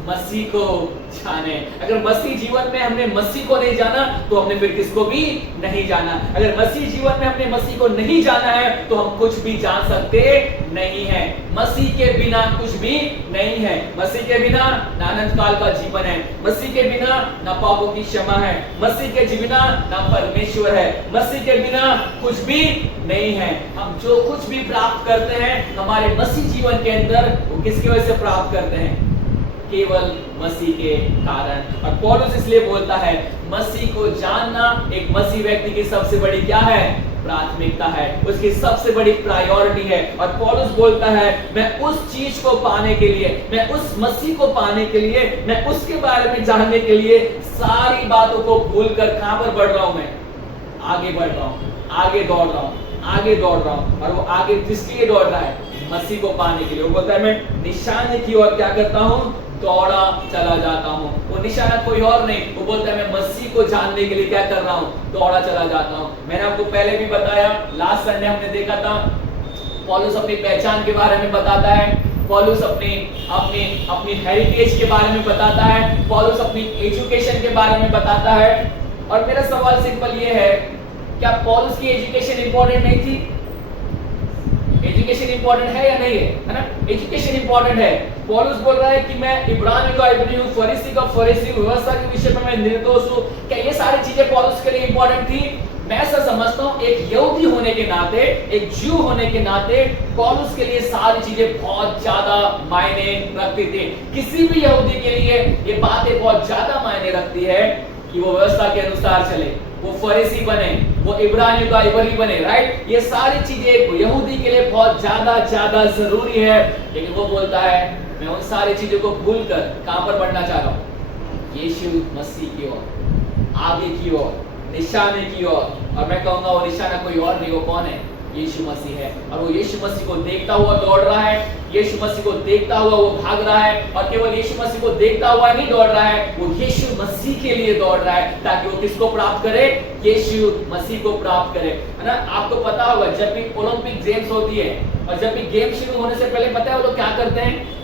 मसीह को जाने। अगर मसीह जीवन में हमने मसीह को नहीं जाना तो हमने फिर किसको भी नहीं जाना। अगर मसीह जीवन में हमने मसीह को नहीं जाना है तो हम कुछ भी जान सकते नहीं है। मसीह के बिना कुछ भी नहीं है। मसीह के बिना ना अनंत काल का जीवन है, मसीह के बिना ना पापों की क्षमा है, मसीह के बिना ना परमेश्वर है, मसीह के बिना कुछ भी नहीं है। हम जो कुछ भी प्राप्त करते हैं हमारे मसीह जीवन के अंदर वो किसकी वजह से प्राप्त करते हैं, केवल मसीह के कारण। और पौलुस इसलिए बोलता है मसीह को जानना एक मसीह व्यक्ति की सबसे बड़ी क्या है, प्राथमिकता है, उसकी सबसे बड़ी प्रायोरिटी है। और पौलुस बोलता है मैं उस चीज को पाने के लिए, मैं उस मसीह को पाने के लिए, मैं उसके बारे में जानने के लिए सारी बातों को भूलकर कहां पर बढ़ रहा हूं, मैं आगे बढ़ रहा हूं, आगे दौड़ रहा हूं, आगे दौड़ रहा हूं। और वो आगे किसके लिए दौड़ रहा है, मसीह को पाने के लिए। वो बोलता है मैं निशाने की ओर क्या करता हूं, दौड़ा चला जाता हूं। वो निशाना कोई और नहीं, वो बोलता है मैं मसीह को जानने के लिए क्या कर रहा हूं, दौड़ा चला जाता हूं। मैंने आपको पहले भी बताया, लास्ट संडे हमने देखा था पौलुस अपनी पहचान के बारे में बताता है, पौलुस अपनी अपनी अपनी हेरिटेज के बारे में बताता है, पौलुस अपनी एजुकेशन के बारे में बताता है। और मेरा सवाल सिंपल ये है, क्या पौलुस की एजुकेशन इंपॉर्टेंट नहीं थी? एजुकेशन इंपॉर्टेंट है या नहीं है ना? एजुकेशन इंपॉर्टेंट है। पौलुस बोल रहा है कि मैं इब्रानी का इब्रानी हूं, फरीसी का फरीसी, व्यवस्था के विषय में मैं निर्दोष हूं। क्या ये सारी चीजें पौलुस के लिए इंपॉर्टेंट थी? मैं ऐसा समझता हूं एक यहूदी होने के नाते, एक ज्यू होने के नाते पौलुस के लिए सारी चीजें बहुत ज्यादा मायने रखती थी। किसी भी यहूदी के लिए ये बातें बहुत ज्यादा मायने रखती है कि वो व्यवस्था के अनुसार चले, वो फरीसी बने, वो इब्रानियों का इब्री बने, राइट? ये सारी चीजें यहूदी के लिए बहुत ज्यादा जरूरी है। लेकिन वो बोलता है मैं उन सारी चीजों को भूलकर कहां पर बढ़ना चाह रहा हूं, यीशु मसीह की ओर, आगे की ओर, निशाने की ओर। और मैं कहूंगा वो निशाना कोई और नहीं, वो कौन है, यीशु मसीह है। और वो यीशु मसीह को देखता हुआ दौड़ रहा है, यीशु मसीह को देखता हुआ वो भाग रहा है। और केवल यीशु मसीह को देखता हुआ नहीं दौड़ रहा है, वो यीशु मसीह के लिए दौड़ रहा है ताकि वो किसको प्राप्त करे, यीशु मसीह को प्राप्त करे, है ना? आपको पता होगा जब भी ओलंपिक गेम्स होती है और जब भी गेम शुरू होने से पहले पता है वो लोग क्या करते हैं,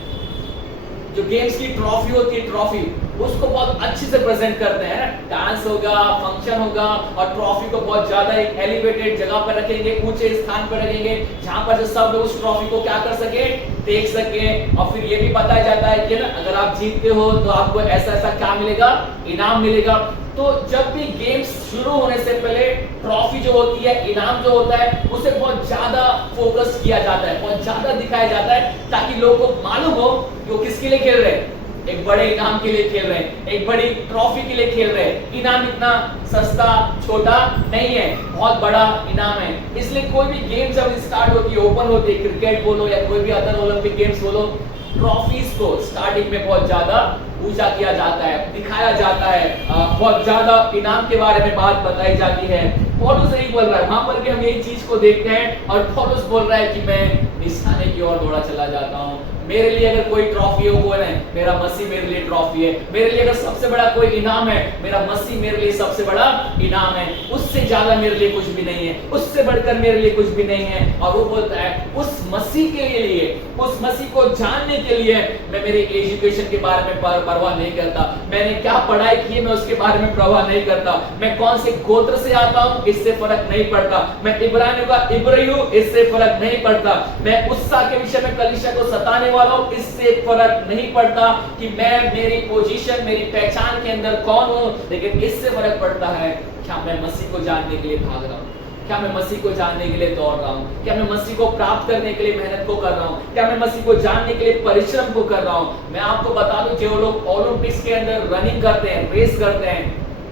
जो गेम्स की ट्रॉफी होती है, ट्रॉफी उसको बहुत अच्छे से प्रेजेंट करते हैं। डांस होगा, फंक्शन होगा और ट्रॉफी को बहुत ज्यादा एक एलिवेटेड जगह पर रखेंगे, ऊंचे स्थान पर रखेंगे जहां पर सब लोग उस ट्रॉफी को क्या कर सके, देख सके। और फिर ये भी बताया जाता है कि ना अगर आप जीतते हो तो आपको ऐसा ऐसा क्या मिलेगा, इनाम मिलेगा। तो जब भी गेम्स शुरू होने से पहले ट्रॉफी जो होती है, इनाम जो होता है, उसे बहुत ज्यादा फोकस किया जाता है, बहुत ज्यादा दिखाया जाता है ताकि लोगों को मालूम हो कि वो किसके लिए खेल रहे हैं, एक बड़े इनाम के लिए खेल रहे हैं, एक बड़ी ट्रॉफी के लिए खेल रहे हैं। इनाम इतना सस्ता छोटा नहीं है, बहुत बड़ा इनाम है। इसलिए कोई भी गेम जब स्टार्ट होती है, ओपन होती है, क्रिकेट बोलो या कोई भी अदर ओलंपिक गेम्स बोलो, ट्रॉफीज को स्टार्टिंग में बहुत ज्यादा ऊंचा किया जाता है, दिखाया जाता है, बहुत ज्यादा इनाम के बारे में बात बताई जाती है। पौलुस यही बोल रहा है, वहां पर भी हम यही चीज को देखते हैं। और पौलुस बोल रहा है कि मैं निशाने की ओर दौड़ा चला जाता हूं। मेरे लिए अगर कोई ट्रॉफी हो वो है, मेरा मसीह मेरे लिए ट्रॉफी है। मेरे लिए अगर सबसे बड़ा कोई इनाम है, मेरा मसीह मेरे लिए सबसे बड़ा इनाम है। उससे ज्यादा मेरे लिए कुछ भी नहीं है, उससे बढ़कर मेरे लिए कुछ भी नहीं है। और वो बोलता है उस मसीह के लिए, उस मसीह को जानने के लिए मैं मेरे एजुकेशन के बारे में परवाह नहीं करता, मैंने क्या पढ़ाई की है मैं उसके बारे में परवाह नहीं करता, मैं कौन से गोत्र से आता हूं इससे फर्क नहीं पड़ता, मैं इब्रानियों का इब्री हूं इससे फर्क नहीं पड़ता, मैं उत्साह के विषय में कलीसिया को सताने वाला हूं इससे फर्क नहीं पड़ता कि मैं मेरी पोजीशन, मेरी पहचान के अंदर कौन हूं। लेकिन इससे फर्क पड़ता है क्या मैं मसीह को जानने के लिए भाग रहा हूं, क्या मैं मसीह को जानने के लिए दौड़ रहा हूं, क्या मैं मसीह को प्राप्त करने के लिए मेहनत को कर रहा हूं, क्या मैं मसीह को जानने के लिए परिश्रम को कर रहा हूं। मैं आपको बता दूं जो लोग ओलंपिक्स के अंदर रनिंग करते हैं, रेस करते हैं,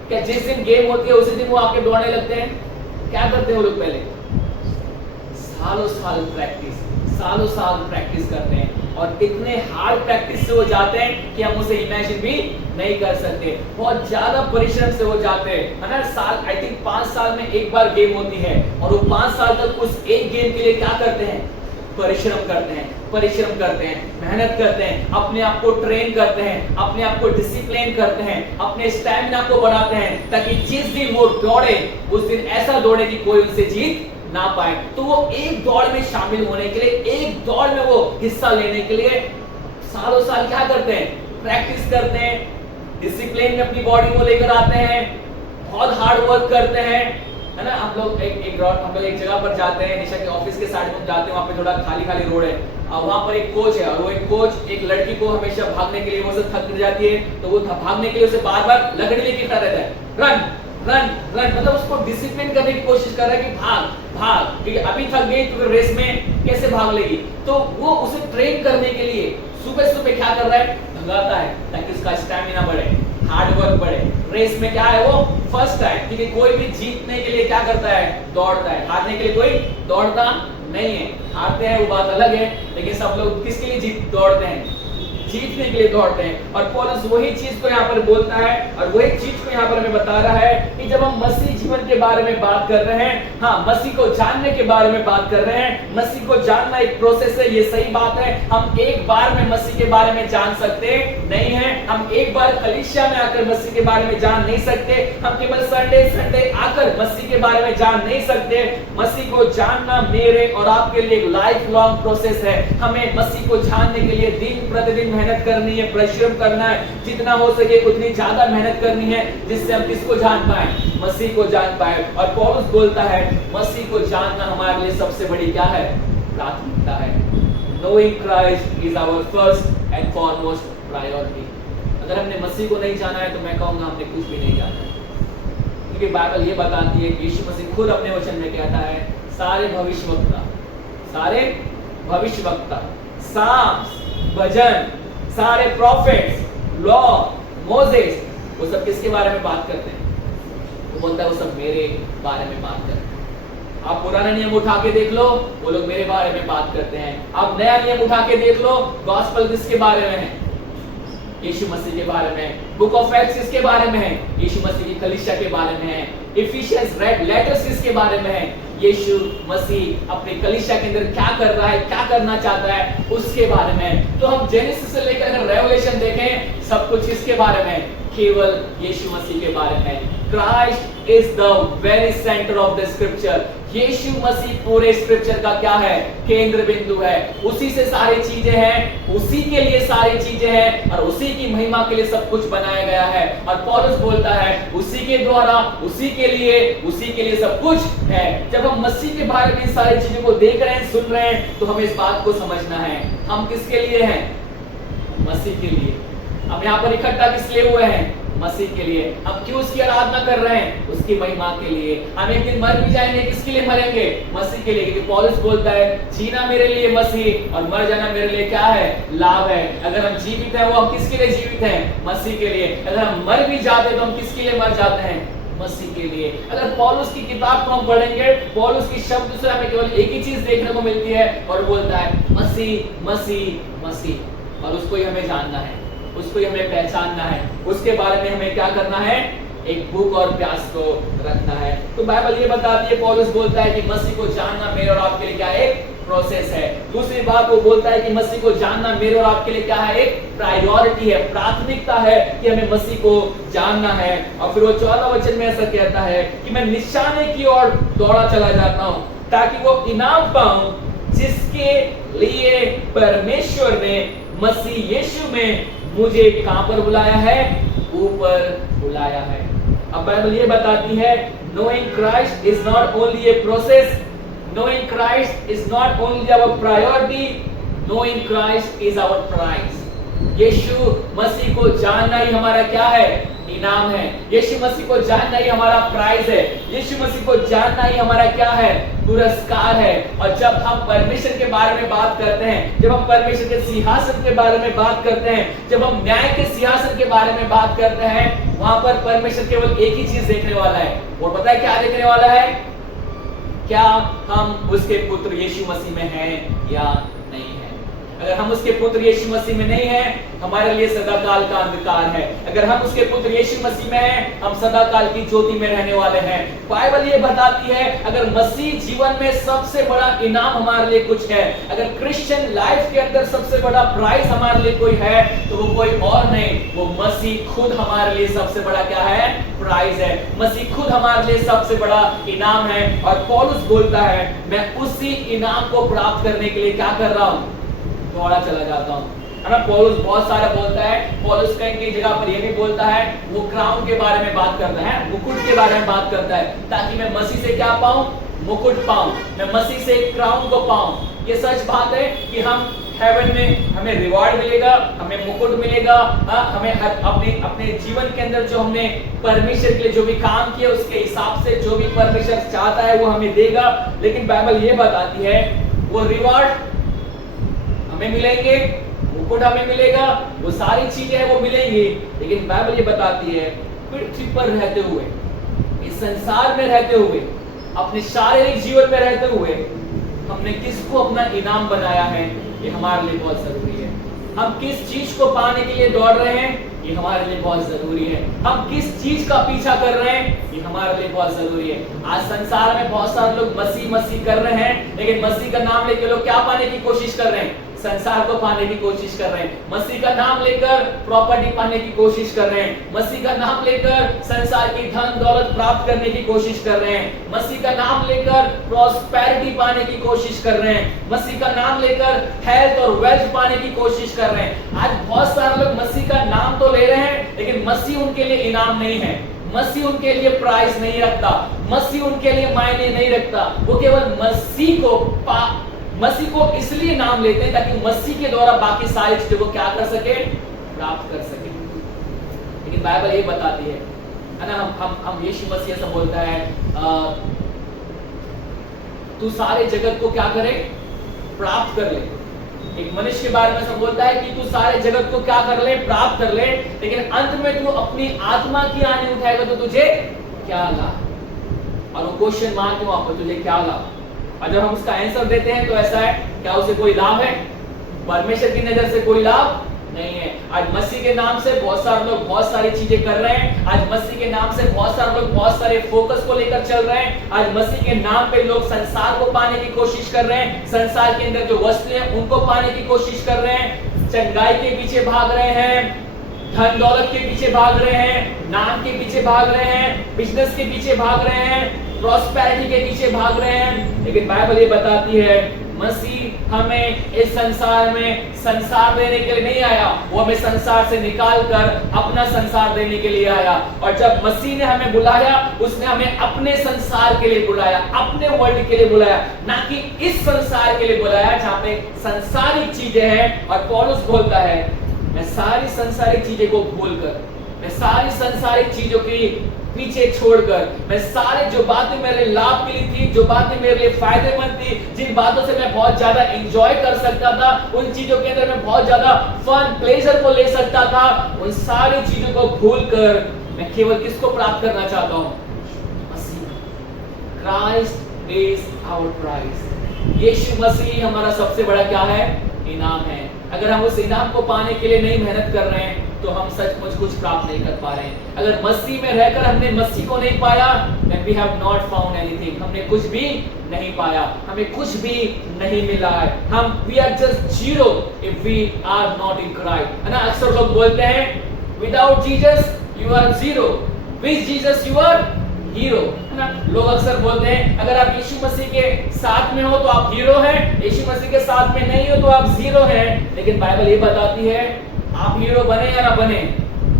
क्या जिस दिन गेम होती है उसी दिन वो आके दौड़ने लगते हैं? क्या करते हैं वो लोग? पहले सालों साल प्रैक्टिस करते हैं, और इतने हार्ड प्रैक्टिस से वो जाते हैं कि हम उसे इमेजिन भी नहीं कर सकते। बहुत ज्यादा परिश्रम से वो जाते हैं, है ना। साल आई थिंक 5 साल में एक बार गेम होती है और वो 5 साल तक उस एक गेम के लिए क्या करते हैं, परिश्रम करते हैं, परिश्रम करते हैं, मेहनत करते हैं, अपने आप को ट्रेन करते हैं, अपने आप को डिसिप्लिन करते हैं, अपने स्टैमिना को बढ़ाते हैं, ताकि जिस दिन वो दौड़े उस दिन ऐसा दौड़े कि कोई उनसे जीत ना पाए। तो वो एक दौड़ में शामिल होने के लिए, एक दौड़ में वो हिस्सा लेने के लिए सालों साल क्या करते हैं, प्रैक्टिस करते हैं, डिसिप्लिन में अपनी बॉडी को लेकर आते हैं, बहुत हार्ड वर्क करते हैं, है ना। हम लोग एक जगह पर जाते हैं, निशा के ऑफिस के साइड में जाते हैं, वहां पे थोड़ा खाली खाली रोड है, और वहां पर एक कोच है, और वो एक कोच एक लड़की को हमेशा भागने के लिए, वो से थक जाती है तो वो भागने के लिए उसे बार बार लकड़ी लेके खड़ा रहता है, रन रन रन, मतलब उसको डिसिप्लिन करने की कोशिश कर रहा है कि भाग भाग, क्योंकि अभी थक गई तो रेस में कैसे भाग लेगी। तो वो उसे ट्रेन करने के लिए सुबह सुबह क्या कर रहा है, भगाता है, ताकि उसका स्टैमिना बढ़े, हार्ड वर्क बढ़े। रेस में क्या है, वो फर्स्ट है, क्योंकि कोई भी जीतने के लिए क्या करता है, दौड़ता है, हारने के लिए कोई दौड़ता नहीं है। हारते हैं वो बात अलग है, लेकिन सब लोग किसके लिए दौड़ते हैं, जीतने के लिए दौड़ते हैं। और पौलुस वही चीज को यहाँ पर बोलता है, और वही चीज को यहाँ पर हमें बता रहा है कि जब हम मसीह जीवन के बारे में बात कर रहे हैं, हाँ, मसीह को जानने के बारे में बात कर रहे हैं। मसीह को जानना एक प्रोसेस है, ये सही बात है। हम एक बार में मसीह के बारे में जान सकते नहीं है, हम एक बार कलीसिया में आकर मसीह के बारे में जान नहीं सकते, हम केवल संडे संडे आकर मसीह के बारे में जान नहीं सकते। मसीह को जानना मेरे और आपके लिए एक लाइफ लॉन्ग प्रोसेस है। हमें मसीह को जानने के लिए दिन प्रतिदिन मेहनत करनी है, परिश्रम करना है, जितना हो सके उतनी ज्यादा मेहनत करनी है, जिससे हम किसको जान पाए, मसीह को जान पाए। और पौलुस बोलता है मसीह को जानना हमारे लिए सबसे बड़ी क्या है, प्राथमिकता है। Knowing Christ is our first and foremost priority। अगर हमने मसीह को नहीं जाना है तो मैं कहूंगा हमने कुछ भी नहीं जाना है, क्योंकि बाइबल ये बताती है कि यीशु मसीह खुद अपने वचन में कहता है सारे भविष्यवक्ता, साम्स, भजन, सारे प्रॉफिट्स, लॉ, मोसेस, वो सब किसके बारे में बात करते हैं, वो बोलता है वो सब मेरे बारे में बात करते हैं। आप पुराना नियम उठा के देख लो, वो लोग मेरे बारे में बात करते हैं। आप नया नियम उठा के देख लो, गॉस्पेल किसके बारे में है, यीशु मसीह के बारे में। बुक ऑफ एक्ट्स किसके बारे में है, यीशु मसीह की कलीसिया के बारे में है। इफिशियंस रेड लेटर्स किसके बारे में है, यीशु मसीह अपने कलीसिया के अंदर क्या कर रहा है, क्या करना चाहता है, उसके बारे में। तो हम जेनेसिस से लेकर अगर रेवलेशन देखें, सब कुछ किसके बारे में, केवल यीशु मसीह के बारे में। Christ is the very centre of the scripture. Yeshu Masih पूरे स्क्रिप्चर का क्या है, केंद्र बिंदु है। उसी से सारी चीजें हैं, उसी के लिए सारी चीजें हैं, और उसी की महिमा के लिए सब कुछ बनाया गया है। और पौलुस बोलता है उसी के द्वारा, उसी के लिए सब कुछ है। जब हम मसीह के बारे में सारी चीजों को देख रहे हैं, सुन रहे हैं, तो हमें इस बात को समझना है हम किसके लिए हैं, मसीह के लिए। हम यहाँ पर इकट्ठा किस लिए हुए हैं, मसीह के लिए। हम क्यों उसकी आराधना कर रहे हैं, उसकी महिमा के लिए। हम एक दिन मर भी जाएंगे, किसके लिए मरेंगे, मसीह के लिए। क्योंकि पौलुस बोलता है जीना मेरे लिए मसीह और मर जाना मेरे लिए क्या है, लाभ है। अगर हम जीवित हैं, वो हम किसके लिए जीवित हैं, मसीह के लिए। अगर हम मर भी जाते हैं तो हम किसके लिए मर जाते हैं, मसीह के लिए। अगर पौलुस की किताब को हम पढ़ेंगे, पौलुस की शब्द से हमें केवल एक ही चीज देखने को मिलती है, और बोलता है मसीह मसीह मसीह। और उसको ही हमें जानना है, उसको ही हमें पहचानना है, उसके बारे में हमें क्या करना है, एक भूख और प्यास को रखना है। तो बाइबल ये बताती है, पौलुस बोलता है कि मसीह को जानना मेरे और आपके लिए क्या है, एक प्रोसेस है। दूसरी बात वो बोलता है कि मसीह को जानना मेरे और आपके लिए क्या है, एक प्रायोरिटी है, प्राथमिकता है कि हमें मसीह को जानना है। और फिर वो 14 वचन में ऐसा कहता है कि मैं निशाने की ओर दौड़ा चला जाता हूं, ताकि वो इनाम पाऊं जिसके लिए परमेश्वर ने मसीह यीशु में मुझे कहां पर बुलाया है, ऊपर बुलाया है। अब बाइबल ये बताती है knowing Christ is not only a process, knowing Christ is not only our priority, knowing Christ is our prize। यीशु मसीह को जानना ही हमारा क्या है, इनाम है। यीशु मसीह को जानना ही हमारा प्राइज है। यीशु मसीह को जानना ही हमारा क्या है, पुरस्कार है। और जब हम परमेश्वर के बारे में बात करते हैं, जब हम परमेश्वर के सिंहासन के बारे में बात करते हैं, जब हम न्याय के सिंहासन के बारे में बात करते हैं, वहां पर परमेश्वर केवल एक ही चीज देखने वाला है। और पता है क्या देखने वाला है, क्या हम उसके पुत्र यीशु मसीह में हैं या नहीं है। अगर हम उसके पुत्र यीशु मसीह में नहीं हैं, हमारे लिए सदाकाल का अंधकार है। अगर हम उसके पुत्र यीशु मसीह में हैं, हम सदाकाल की ज्योति में रहने वाले हैं। बाइबल ये बताती है अगर मसीह जीवन में सबसे बड़ा इनाम हमारे लिए कुछ है, अगर क्रिश्चियन लाइफ के अंदर सबसे बड़ा प्राइज हमारे लिए कोई है, तो वो कोई और नहीं, वो मसीह खुद हमारे लिए सबसे बड़ा क्या है? प्राइज है। मसीह खुद हमारे लिए सबसे बड़ा इनाम है। और पौलुस बोलता है मैं उसी इनाम को प्राप्त करने के लिए क्या कर रहा हूं? दौड़ा चला जाता हूं, है ना। पौलुस बहुत सारा बोलता है। पौलुस कई जगह पर ये भी बोलता है, वो क्राउन के बारे में बात करता है, मुकुट के बारे में बात करता है, ताकि मैं मसीह से क्या पाऊं? मुकुट पाऊं, मैं मसीह से क्राउन को पाऊं। ये सच बात है कि हम हेवन में हमें रिवॉर्ड मिलेगा, हमें मुकुट मिलेगा, हमें अपने जीवन के अंदर जो हमने परमेश्वर के लिए जो भी काम किया उसके हिसाब से जो भी परमेश्वर चाहता है वो हमें देगा। लेकिन बाइबल ये बताती है वो रिवॉर्ड हमें मिलेंगे, मुकुट हमें मिलेगा, वो सारी चीजें हैं वो मिलेंगी। लेकिन बाइबल ये बताती है पृथ्वी पर रहते हुए, इस संसार में रहते हुए, अपने शारीरिक जीवन में रहते हुए हमने किसको अपना इनाम बनाया है, ये हमारे लिए बहुत जरूरी है। हम किस चीज को पाने के लिए दौड़ रहे हैं, ये हमारे लिए बहुत जरूरी है। हम किस चीज का पीछा कर रहे हैं, ये हमारे लिए बहुत जरूरी है। आज संसार में बहुत सारे लोग मसीह मसीह कर रहे हैं, लेकिन मसीह का नाम लेकर लोग क्या पाने की कोशिश कर रहे हैं? संसार को पाने की कोशिश कर रहे हैं। मसीह का नाम लेकर प्रॉपर्टी पाने की कोशिश कर रहे हैं। मसीह का नाम लेकर संसार की धन दौलत प्राप्त करने की कोशिश कर रहे हैं। मसीह का नाम लेकर प्रॉस्पेरिटी पाने की कोशिश कर रहे हैं। मसीह का नाम लेकर हेल्थ और वेल्थ पाने की कोशिश कर रहे हैं। आज बहुत सारे लोग मसीह का नाम तो ले रहे हैं, लेकिन मसीह उनके लिए इनाम नहीं है, मसीह उनके लिए प्राइस नहीं रखता, मसीह उनके लिए मायने नहीं रखता। वो केवल मसीह को इसलिए नाम लेते हैं ताकि मसीह के द्वारा बाकी सारी चीजों को क्या कर सके? प्राप्त कर सके। लेकिन बाइबल ये बताती है ना, हम यीशु मसीह से बोलता है तू सारे जगत को क्या करे? प्राप्त कर ले। एक मनुष्य के बारे में सब बोलता है कि तू सारे जगत को क्या कर ले? प्राप्त कर ले, लेकिन अंत में तू अपनी आत्मा की हानि उठाएगा तो तुझे क्या लाभ? और वो क्वेश्चन मार्क है वहां पर, तुझे क्या लाभ? और जब हम उसका आंसर देते हैं तो ऐसा है, क्या उसे कोई लाभ है? परमेश्वर की नजर से कोई लाभ नहीं है। आज मसीह के नाम से बहुत सारे लोग बहुत सारी चीजें कर रहे हैं। आज मसीह के नाम से बहुत सारे लोग बहुत सारे फोकस को लेकर चल रहे हैं। आज मसीह के नाम पे लोग संसार को पाने की कोशिश कर रहे हैं, संसार के अंदर जो वस्तुएं हैं उनको पाने की कोशिश कर रहे हैं, चंगाई के पीछे भाग रहे हैं, धन दौलत के पीछे भाग रहे हैं, नाम के पीछे भाग रहे हैं, बिजनेस के पीछे भाग रहे हैं, प्रॉस्पेरिटी के पीछे भाग रहे हैं। लेकिन बाइबल ये बताती है मसीह हमें इस संसार में संसार देने के लिए नहीं आया, वो हमें संसार से निकाल कर अपना संसार देने के लिए आया। और जब मसीह ने हमें बुलाया, उसने हमें अपने संसार के लिए बुलाया, अपने वर्ल्ड के लिए बुलाया, ना कि इस संसार के लिए बुलाया जहां पे संसारिक चीजें हैं। और पौलुस बोलता है मैं सारी संसारिक चीजें को भूलकर, मैं सारी संसारिक चीजों की पीछे छोड़कर, मैं सारे जो बातें मेरे लाभ के लिए थी, जो बातें मेरे लिए फायदेमंद थी, जिन बातों से मैं बहुत ज्यादा एंजॉय कर सकता था, उन चीजों के अंदर मैं बहुत ज्यादा फन प्लेजर को ले सकता था, उन सारी चीजों को भूलकर मैं केवल किसको प्राप्त करना चाहता हूं? Masih. Christ is our prize. Yeshu Masih हमारा सबसे बड़ा क्या है? इनाम है। अगर हम उस इनाम को पाने के लिए नहीं मेहनत कर रहे हैं तो हम सचमुच कुछ प्राप्त नहीं कर पा रहे हैं। अगर मसीह में रहकर हमने मसीह को नहीं पाया, then we have not found anything, हमने कुछ भी नहीं पाया, हमें कुछ भी नहीं मिला है। हम we are just zero if we are not in Christ, है ना। अक्सर लोग बोलते हैं without Jesus you are zero, with Jesus you are hero, है ना। लोग अक्सर बोलते हैं अगर आप यीशु मसीह के साथ में हो तो आप हीरो हैं, यीशु मसीह के साथ में नहीं हो तो आप जीरो हैं। लेकिन बाइबल ये बताती है आप हीरो बने या ना बने,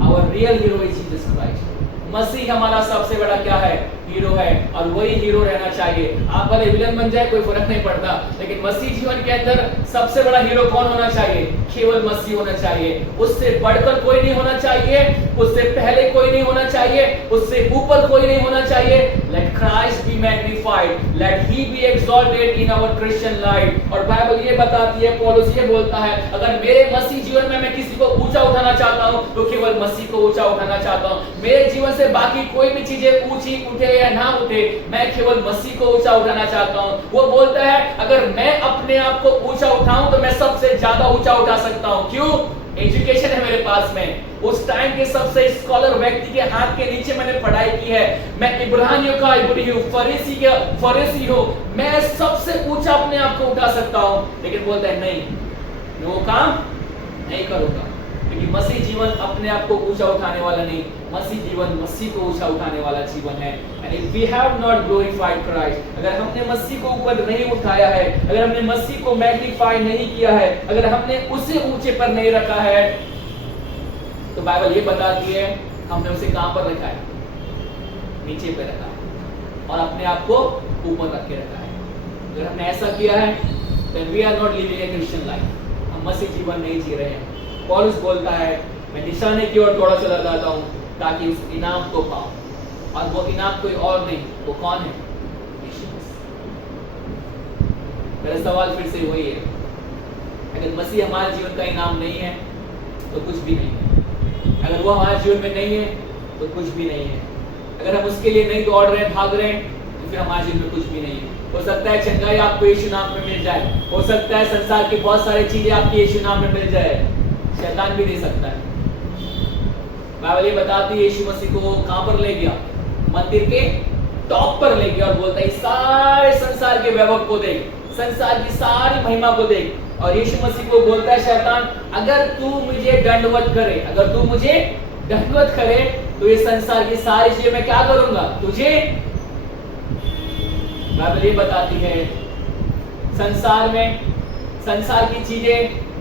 our real hero is Jesus Christ. Masih हमारा सबसे बड़ा क्या है? हीरो है, और वही हीरो रहना चाहिए। आप भले विलन बन जाए कोई फर्क नहीं पड़ता, लेकिन मसीह जीवन के अंदर सबसे बड़ा हीरो कौन होना चाहिए? केवल मसीह होना चाहिए। उससे बढ़कर कोई नहीं होना चाहिए, उससे पहले कोई नहीं होना चाहिए, उससे ऊपर कोई नहीं होना चाहिए। Let Christ be magnified, let he be exalted in our Christian life. और बाइबल ये बताती है, पौलुस ये बोलता है अगर मेरे मसीह जीवन में मैं किसी को ऊंचा उठाना चाहता हूं तो केवल मसीह को ऊंचा उठाना चाहता हूं। मेरे जीवन से बाकी कोई भी चीजें ऊंची उठे या ना उठे, मैं केवल मसीह को ऊंचा उठाना चाहता हूं। वो बोलता है अगर मैं अपने अपने आप को ऊंचा उठाऊं तो मैं सबसे ज्यादा ऊंचा उठा सकता हूं। क्यों? एजुकेशन है मेरे पास में। उस टाइम के सबसे स्कॉलर व्यक्ति के हाथ के नीचे मैंने पढ़ाई की है। मैं इब्रानियों का इब्री हूं, फरीसी हूं, मैं सबसे ऊंचा अपने आप को उठा सकता हूं। लेकिन बोलता है नहीं, मैं वो काम नहीं करूंगा, क्योंकि मसीह जीवन अपने आप को ऊंचा उठाने वाला नहीं, मसीह जीवन मसीह को ऊंचा उठाने वाला जीवन है। And if we have not glorified Christ, अगर हमने मसीह को ऊपर नहीं उठाया है, अगर हमने मसीह को मैग्नीफाई नहीं किया है, अगर हमने उसे ऊंचे पर नहीं रखा है, तो बाइबल ये बताती है हमने उसे कहां पर रखा है? नीचे पे रखा है और अपने आप को ऊपर रख के रखा है। अगर हमने ऐसा किया है, then we are not living a Christian life, हम मसीह जीवन नहीं जी रहे हैं। पौलुस बोलता है मैं निशाने की ओर थोड़ा चला जाता हूं ताकि उस इनाम को पाऊं, और वो इनाम कोई और नहीं, वो कौन है? यीशु मसीह। मेरा सवाल फिर से वही है, अगर मसीह हमारे जीवन का इनाम नहीं है तो कुछ भी नहीं है। अगर वो हमारे जीवन में नहीं है तो कुछ भी नहीं है। अगर हम उसके लिए नहीं दौड़ रहे, भाग रहे हैं, तो फिर हमारे जीवन में कुछ भी नहीं है। हो सकता है चंगाई आपको यीशु नाम में मिल जाए, हो सकता है संसार की बहुत सारी चीजें आपकी यीशु नाम में मिल जाए, शैतान भी दे सकता है। बाइबल ये बताती है यीशु मसीह को कहां पर ले गया? मंदिर के टॉप पर ले गया और बोलता है सारे संसार के वैभव को देख, संसार की सारी महिमा को देख। और यीशु मसीह को बोलता है शैतान, अगर तू मुझे दंडवत करे, अगर तू मुझे दंडवत करे तो ये संसार की सारी चीजें मैं क्या करूंगा? तुझे। बाइबल ये बताती है संसार में, संसार की चीजें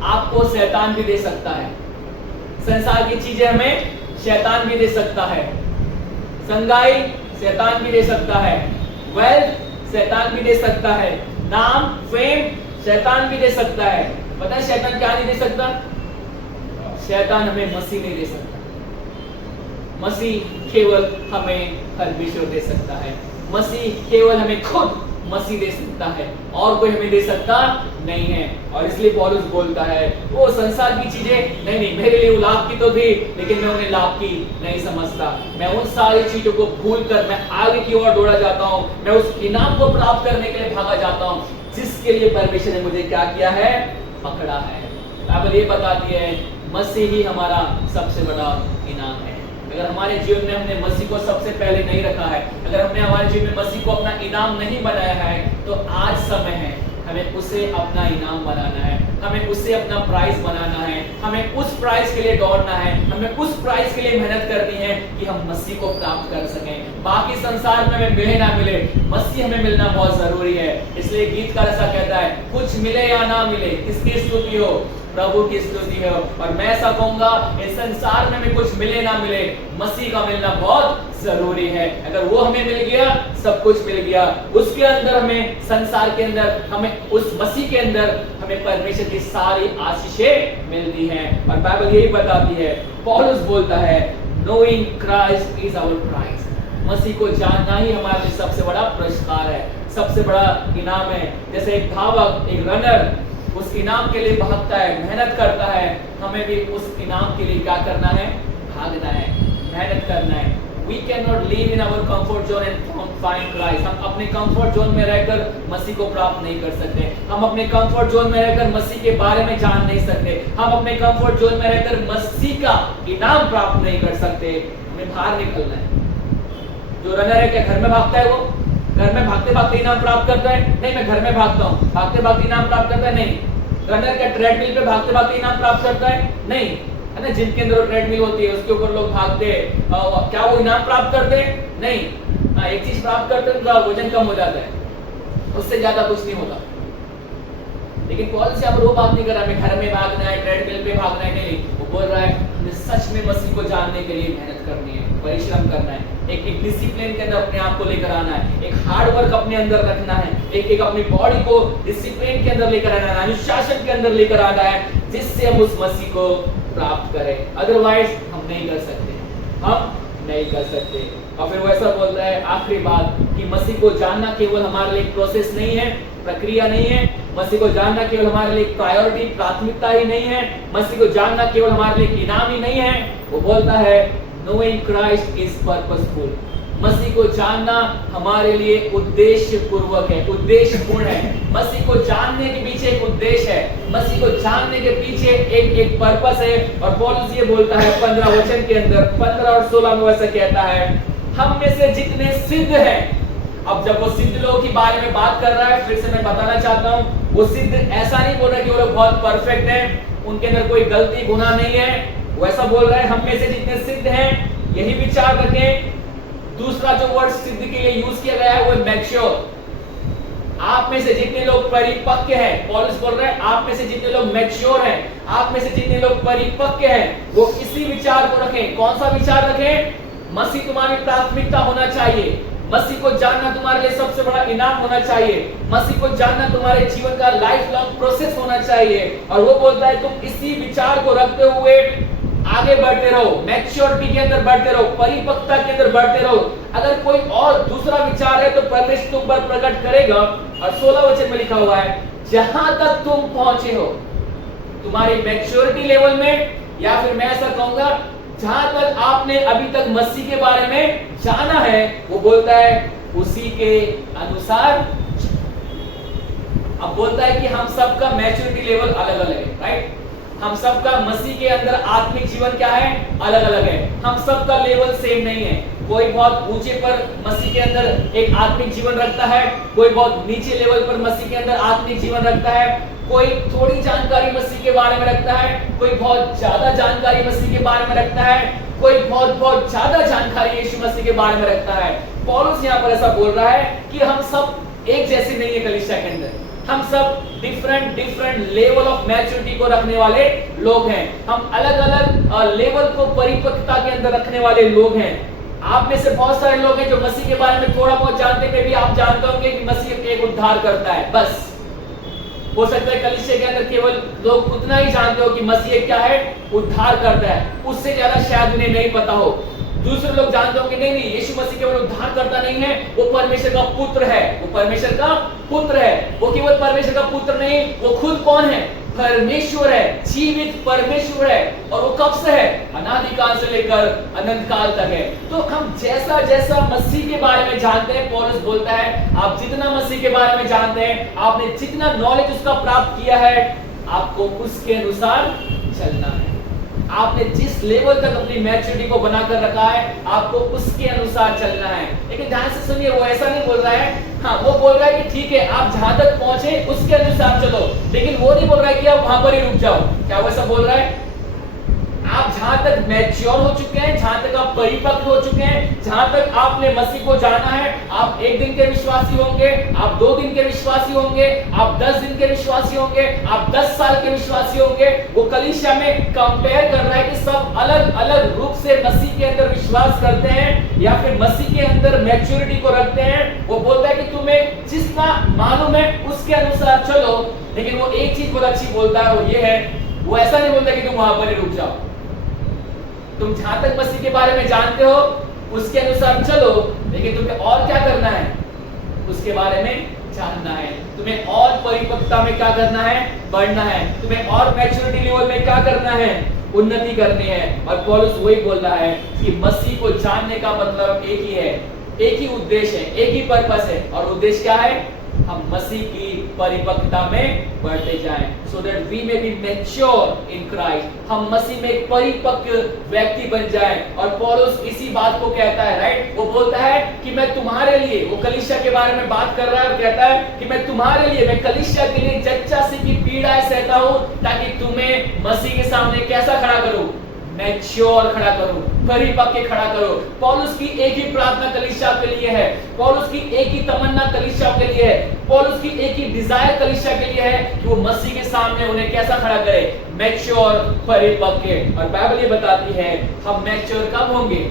आपको शैतान भी दे सकता है, संसार की चीजें हमें शैतान भी दे सकता है। संगाई शैतान भी दे सकता है, वेल्थ शैतान भी दे सकता है, नाम फेम शैतान भी दे सकता है। पता है शैतान क्या नहीं दे सकता? शैतान हमें मसीह नहीं दे सकता। मसीह केवल हमें परमेश्वर दे सकता है, मसीह केवल हमें खुद मसीह दे सकता है, और कोई हमें दे सकता नहीं है। और इसलिए पौलुस बोलता है वो संसार की चीजें नहीं, मेरे लिए वो लाभ की तो थी, लेकिन मैं उन्हें लाभ की नहीं समझता। मैं उन सारी चीजों को भूलकर मैं आगे की ओर दौड़ा जाता हूँ, मैं उस इनाम को प्राप्त करने के लिए भागा जाता हूँ जिसके लिए परमेश्वर ने मुझे क्या किया है? पकड़ा है। बाइबल ये बताती है मसीह ही हमारा सबसे बड़ा इनाम है। अगर हमारे जीवन में हमने मसीह को सबसे पहले नहीं रखा है, अगर हमने हमारे जीवन में मसीह को अपना इनाम नहीं बनाया है, तो आज समय है हमें उसे अपना इनाम बनाना है, हमें उसे अपना प्राइज बनाना है, हमें उस प्राइज के लिए दौड़ना है, हमें उस प्राइज के लिए मेहनत करनी है कि हम मसीह को प्राप्त कर सकें। बाकी संसार में हमें मिले ना मिले, मसीह हमें मिलना बहुत जरूरी है। इसलिए गीतकार ऐसा कहता है, कुछ मिले या ना मिले, किसकी स्तुति हो? प्रभु की स्तुति है। और मैं ऐसा कहूंगा इस संसार में हमें कुछ मिले ना मिले, मसीह का मिलना बहुत जरूरी है। अगर वो हमें मिल गया, सब कुछ मिल गया। उसके अंदर हमें, संसार के अंदर हमें, उस मसीह के अंदर हमें परमेश्वर की सारी आशीषें मिलती हैं। और बाइबल यही बताती है, पौलुस बोलता है knowing Christ is our prize, Masih को जानना ही हमारे लिए सबसे बड़ा पुरस्कार है, सबसे बड़ा इनाम है। जैसे एक धावक, एक रनर उस इनाम के लिए भागता है, मेहनत करता है, हमें भी उस इनाम के लिए क्या करना है? भागना है, मेहनत करना है। We cannot live in our comfort zone and find Christ. हम अपने कंफर्ट जोन में रहकर मसीह को प्राप्त नहीं कर सकते, हम अपने कंफर्ट जोन में रहकर मसीह के बारे में जान नहीं सकते, हम अपने कंफर्ट जोन में रहकर मसीह का इनाम प्राप्त नहीं कर सकते। हमें बाहर निकलना है। जो रनर है क्या घर में भागता है? वो घर में भागते भागते इनाम प्राप्त करता है? नहीं, मैं घर में भागता हूँ, भागते भागते इनाम प्राप्त करता है? नहीं। रनर क्या ट्रेडमिल पे भागते भागते इनाम प्राप्त करता है? नहीं, है ना। जिम के अंदर ट्रेडमिल होती है, उसके ऊपर लोग भागते हैं, क्या वो इनाम प्राप्त करते हैं? नहीं। हाँ, एक चीज प्राप्त करते हैं, वजन कम हो जाता है, उससे ज्यादा कुछ नहीं होता। लेकिन पौलुस से वो बात नहीं कर रहा है घर में भागना है, ट्रेडमिल पे भागना है, नहीं। वो बोल रहा है हमें सच में मसीह को जानने के लिए मेहनत करनी है, परिश्रम करना है, एक डिसिप्लिन के अंदर अपने आप को लेकर आना है, एक हार्ड वर्क अपने अंदर रखना है, एक अपनी बॉडी को डिसिप्लिन के अंदर लेकर आना है, अनुशासन के अंदर लेकर आना है, जिससे हम उस मसीह को प्राप्त करें। अदरवाइज हम नहीं कर सकते, हम नहीं कर सकते। और फिर वो ऐसा बोलता है आखिरी बात कि मसीह को जानना केवल हमारे लिए एक प्रोसेस नहीं है, प्रक्रिया नहीं है। मसीह को जानना केवल हमारे लिए प्रायोरिटी, प्राथमिकता ही नहीं है। मसीह को जानना केवल हमारे लिए इनाम ही नहीं है। वो बोलता है नोइंग क्राइस्ट इज पर्पसफुल, मसीह को जानना हमारे लिए उद्देश्य पूर्वक है, उद्देश्यपूर्ण है। मसीह को जानने के पीछे एक उद्देश्य है, मसीह को जानने के पीछे एक पर्पस है। और पौलुस ये बोलता है 15 वचन के अंदर, 15 और 16 में वैसा कहता है, हम में से जितने सिद्ध हैं। अब जब वो सिद्ध लोगों के बारे में बात कर रहा है, फिर से मैं बताना चाहता हूँ, वो सिद्ध ऐसा नहीं बोल रहा कि वो लोग बहुत परफेक्ट हैं, उनके अंदर कोई गलती गुनाह नहीं है। वो ऐसा बोल रहा है, हम में से जितने सिद्ध हैं, यही विचार रखें। दूसरा जो वर्ड सिद्ध के लिए यूज किया गया है वो है मैच्योर। आप में से जितने लोग परिपक्व हैं, पौलुस बोल रहे हैं, आप में से जितने लोग मैच्योर हैं, आप में से जितने लोग परिपक्व हैं, वो इसी विचार को रखें। कौन सा विचार रखें? मसीह तुम्हारी प्राथमिकता होना चाहिए, मसीह को जानना तुम्हारे लिए सबसे बड़ा इनाम होना चाहिए, मसीह को जानना तुम्हारे जीवन का लाइफ लॉन्ग प्रोसेस होना चाहिए। और वो बोलता है तुम इसी विचार को रखते हुए आगे बढ़ते रहो, मैच्योरिटी के अंदर बढ़ते रहो, परिपक्वता के अंदर बढ़ते रहो। अगर कोई और दूसरा विचार है तो परमेश्वर तुम पर प्रकट करेगा। और 16 वचन में लिखा हुआ है, जहां तक तुम पहुंचे हो तुम्हारी मैच्योरिटी लेवल में, या फिर मैं ऐसा कहूंगा जहां तक आपने अभी तक मसीह के बारे में जाना है, वो बोलता है उसी के अनुसार। अब बोलता है कि हम सबका मैच्योरिटी लेवल अलग अलग है, राइट? हम सबका मसीह के अंदर आत्मिक जीवन क्या है? अलग अलग है। हम सबका लेवल सेम नहीं है। कोई बहुत ऊंचे पर मसीह के अंदर एक आत्मिक जीवन रखता है, कोई बहुत नीचे लेवल पर मसीह के अंदर आत्मिक जीवन रखता है, कोई थोड़ी जानकारी मसीह के बारे में रखता है, कोई बहुत ज्यादा जानकारी मसीह के बारे में रखता है, कोई बहुत ज्यादा जानकारी यीशु मसीह के बारे में रखता है। पौलुस यहाँ पर ऐसा बोल रहा है कि हम सब एक जैसे नहीं है कलीसिया के अंदर, हम सब डिफरेंट लेवल ऑफ मैच्योरिटी को रखने वाले लोग हैं। हम अलग अलग लेवल को परिपक्वता के अंदर रखने वाले लोग हैं। आप में से बहुत सारे लोग हैं जो मसीह के बारे में थोड़ा बहुत जानते हैं, भी आप जानते होंगे कि मसीह एक उद्धार करता है, बस। हो सकता है कलीसिया के अंदर केवल लोग उतना ही जानते हो कि मसीह क्या है, उद्धार करता है, उससे ज्यादा शायद उन्हें नहीं पता हो। दूसरे लोग जानते होंगे नहीं यीशु मसीह केवल उद्धार करता नहीं है, वो परमेश्वर का पुत्र है, वो परमेश्वर का पुत्र है। वो केवल परमेश्वर का पुत्र नहीं, वो खुद कौन है? परमेश्वर है, जीवित परमेश्वर है। और वो कब से है? अनादि काल से लेकर अनंत काल तक है। तो हम जैसा जैसा मसीह के बारे में जानते हैं, पौलुस बोलता है आप जितना मसीह के बारे में जानते हैं, आपने जितना नॉलेज उसका प्राप्त किया है, आपको उसके अनुसार चलना है। आपने जिस लेवल तक अपनी मैच्योरिटी को बनाकर रखा है, आपको उसके अनुसार चलना है। लेकिन ध्यान से सुनिए, वो ऐसा नहीं बोल रहा है, हाँ वो बोल रहा है कि ठीक है आप जहां तक पहुंचे उसके अनुसार चलो, लेकिन वो नहीं बोल रहा है कि आप वहां पर ही रुक जाओ। क्या वो ऐसा बोल रहा है? आप जहां तक मैच्योर हो चुके हैं, जहां तक आप परिपक्व हो चुके हैं, जहां तक आपने मसीह को जाना है, आप 1 दिन के विश्वासी होंगे, आप 2 दिन के विश्वासी होंगे, आप 10 दिन के विश्वासी होंगे, आप 10 साल के विश्वासी होंगे। वो कलीसिया में कंपेयर कर रहा है कि सब अलग अलग रूप से मसीह के अंदर विश्वास करते हैं या फिर मसीह के अंदर मैच्योरिटी को रखते हैं। वो बोलता है कि तुम्हें जितना मालूम है उसके अनुसार चलो। लेकिन वो एक चीज बहुत अच्छी बोलता है, वो ये है, वो ऐसा नहीं बोलता कि तुम वहां पर ही रुक जाओ। तुम जहां तक मसीह के बारे में जानते हो उसके अनुसार चलो, लेकिन तुम्हें और क्या करना है? उसके बारे में जानना है। तुम्हें और परिपक्वता में क्या करना है? बढ़ना है। तुम्हें और मैच्योरिटी लेवल में क्या करना है? उन्नति करनी है। और पौलुस वही बोल रहा है कि मसीह को जानने का मतलब एक ही है, एक ही उद्देश्य है, एक ही पर्पस है। और उद्देश्य क्या है? हम मसीह की परिपक्वता में बढ़ते जाएं, so that we may be mature in Christ। हम मसीह में एक परिपक्व व्यक्ति बन जाएं। और पौलुस इसी बात को कहता है, राइट? वो बोलता है कि मैं तुम्हारे लिए, वो कलीसिया के बारे में बात कर रहा है और कहता है कि मैं तुम्हारे लिए, मैं कलीसिया के लिए जच्चासी की पीड़ाएं सहता हूं, ताकि तुम्हें मसीह के सामने कैसा खड़ा करूं? मैच्योर खड़ा करो, परिपक्व खड़ा करो। पौलुस की एक ही प्रार्थना कलीसिया के लिए है, पौलुस की एक ही तमन्ना कलीसिया के लिए है, पौलुस की एक ही डिजायर कलीसिया के लिए है कि वो मसीह के सामने उन्हें कैसा खड़ा करे? मैच्योर, परिपक्व। और बाइबल ये बताती है हम मैच्योर कब होंगे?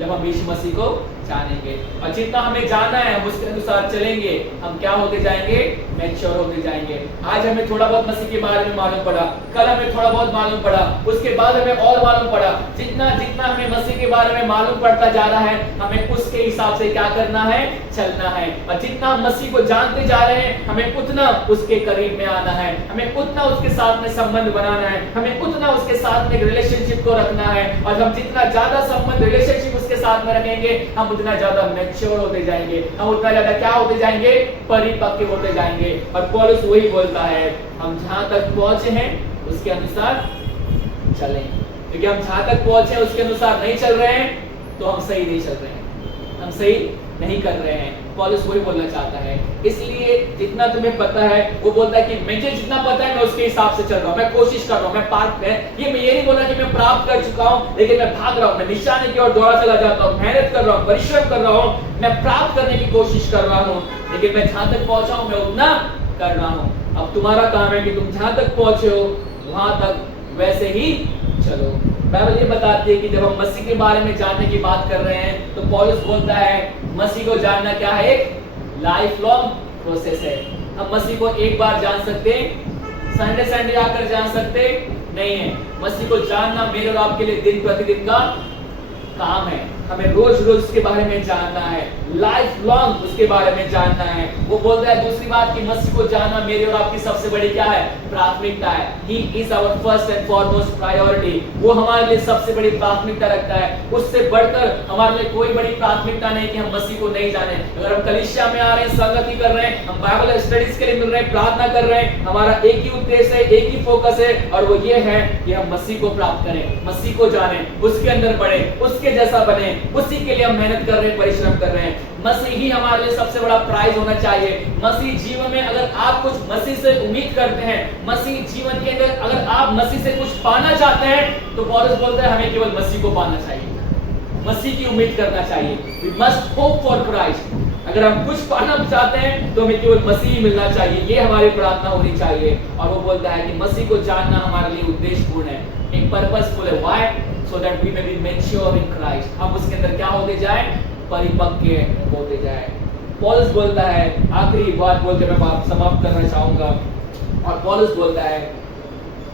जब हम यीशु मसीह को जानेंगे। और जितना हमें जानना है हम उसके अनुसार चलेंगे, हम क्या होते जाएंगे? मैच्योर होते जाएंगे। आज हमें थोड़ा बहुत मसीह के बारे में मालूम पड़ा, कल हमें थोड़ा बहुत मालूम पड़ा, उसके बाद हमें और मालूम पड़ा। जितना जितना हमें मसीह के बारे में मालूम पड़ता जा रहा है, हमें उसके हिसाब से क्या करना है? चलना है। और जितना हम मसीह को जानते जा रहे हैं, हमें उतना उसके करीब में आना है, हमें उतना उसके साथ में संबंध बनाना है, हमें उतना उसके साथ में रिलेशनशिप को रखना है। और हम जितना ज्यादा संबंध, रिलेशनशिप उसके साथ में रखेंगे, हम उतना ज्यादा मैच्योर होते जाएंगे, हम उतना ज्यादा क्या होते जाएंगे, परिपक्व होते जाएंगे। और पौलुस वही बोलता है, हम जहां तक पहुंचे हैं उसके अनुसार चलें, क्योंकि हम जहां तक पहुंचे उसके अनुसार नहीं चल रहे हैं तो हम सही नहीं चल रहे हैं, हम सही नहीं कर रहे हैं। पौलुस वही बोलना चाहता है। इसलिए जितना तुम्हें पता है, वो बोलता है कि मुझे जितना पता है मैं उसके हिसाब से चल रहा हूं, मैं कोशिश कर रहा हूं, मैं पार ये नहीं बोला कि मैं प्राप्त कर चुका हूं, लेकिन मैं भाग रहा हूं, मैं निशाने की ओर दौड़ा चला जाता हूं, मेहनत कर रहा हूं, परिश्रम कर रहा हूं, मैं प्राप्त करने की कोशिश कर रहा हूं, लेकिन मैं जहां तक पहुंचा हूं मैं उतना कर रहा हूं। अब तुम्हारा काम है कि तुम जहां तक पहुंचे हो वहां तक वैसे ही चलो। बाइबल ये बताती है कि जब हम मसीह के बारे में जानने की बात कर रहे हैं तो पौलुस बोलता है मसीह को जानना क्या है, एक लाइफ लॉन्ग प्रोसेस है। हम मसीह को एक बार जान सकते, संडे संडे आकर जान सकते नहीं है। मसीह को जानना मेरे और आपके लिए दिन प्रतिदिन का काम है। हमें रोज रोज उसके बारे में जानना है, लाइफ लॉन्ग उसके बारे में जानना है। वो बोलता है दूसरी बात कि मसीह को जानना मेरी और आपकी सबसे बड़ी क्या है, प्राथमिकता है। He is our first and foremost priority। वो हमारे लिए सबसे बड़ी प्राथमिकता रखता है। उससे बढ़कर हमारे लिए कोई बड़ी प्राथमिकता नहीं कि हम मसीह को नहीं जाने। अगर हम कलीसिया में आ रहे हैं, संगति कर रहे हैं, हम बाइबल स्टडीज के लिए मिल रहे हैं, प्रार्थना कर रहे हैं, हमारा एक ही उद्देश्य है, एक ही फोकस है, और वो ये है कि हम मसीह को प्राप्त करें, मसीह को जाने, उसके अंदर बढ़े, उसके जैसा बने। उसी के लिए हम मेहनत कर रहे हैं, परिश्रम कर रहे हैं। मसीह ही हमारे लिए सबसे बड़ा प्राइज होना चाहिए। मसीह जीवन में अगर आप कुछ मसीह से उम्मीद करते हैं, मसीह जीवन के अंदर अगर आप मसीह से कुछ पाना चाहते हैं, तो पौलुस बोलता है हमें केवल मसीह को पाना चाहिए, मसीह की उम्मीद करना चाहिए। We must hope for Christ। अगर हम कुछ पाना चाहते हैं तो हमें केवल मसीह ही मिलना चाहिए, ये हमारी प्रार्थना होनी चाहिए। और वो बोलता है कि मसीह को जानना हमारे लिए उद्देश्यपूर्ण है, एक पर्पसफुल है। Why? So that we may be mature in Christ। हम उसके अंदर क्या होते जाए, परिपक्व होते जाए। पौलुस बोलता है, आखिरी बात बोलकर मैं बात समाप्त करना चाहूंगा, और पौलुस बोलता है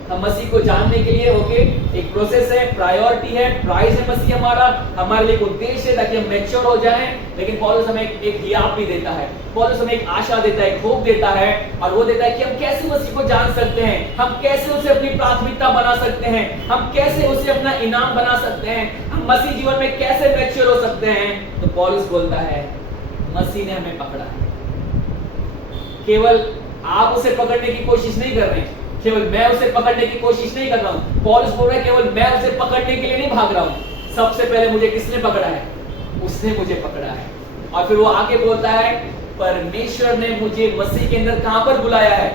हम मसीह को जानने के लिए ओके एक प्रोसेस है, प्रायोरिटी है, प्राइज है मसीह हमारा, हमारे लिए एक उद्देश्य है ताकि हम मैच्योर हो जाएं। लेकिन पौलुस हमें एक हियाब भी देता है, पौलुस हमें एक आशा देता है, एक होप देता है, और वो देता है कि हम कैसे मसीह को जान सकते हैं, हम कैसे उसे अपनी प्राथमिकता बना सकते हैं, हम कैसे उसे अपना इनाम बना सकते हैं, हम मसीह जीवन में कैसे मैच्योर हो सकते हैं। तो पौलुस बोलता है मसीह ने हमें पकड़ा है। केवल आप उसे पकड़ने की कोशिश नहीं कर रहे, केवल मैं उसे पकड़ने की कोशिश नहीं कर रहा हूं। पौलुस बोल रहा है केवल मैं उसे पकड़ने के लिए नहीं भाग रहा हूं, सबसे पहले मुझे किसने पकड़ा है, उसने मुझे पकड़ा है। और फिर वो आगे बोलता है परमेश्वर ने मुझे मसीह के अंदर कहां पर बुलाया है,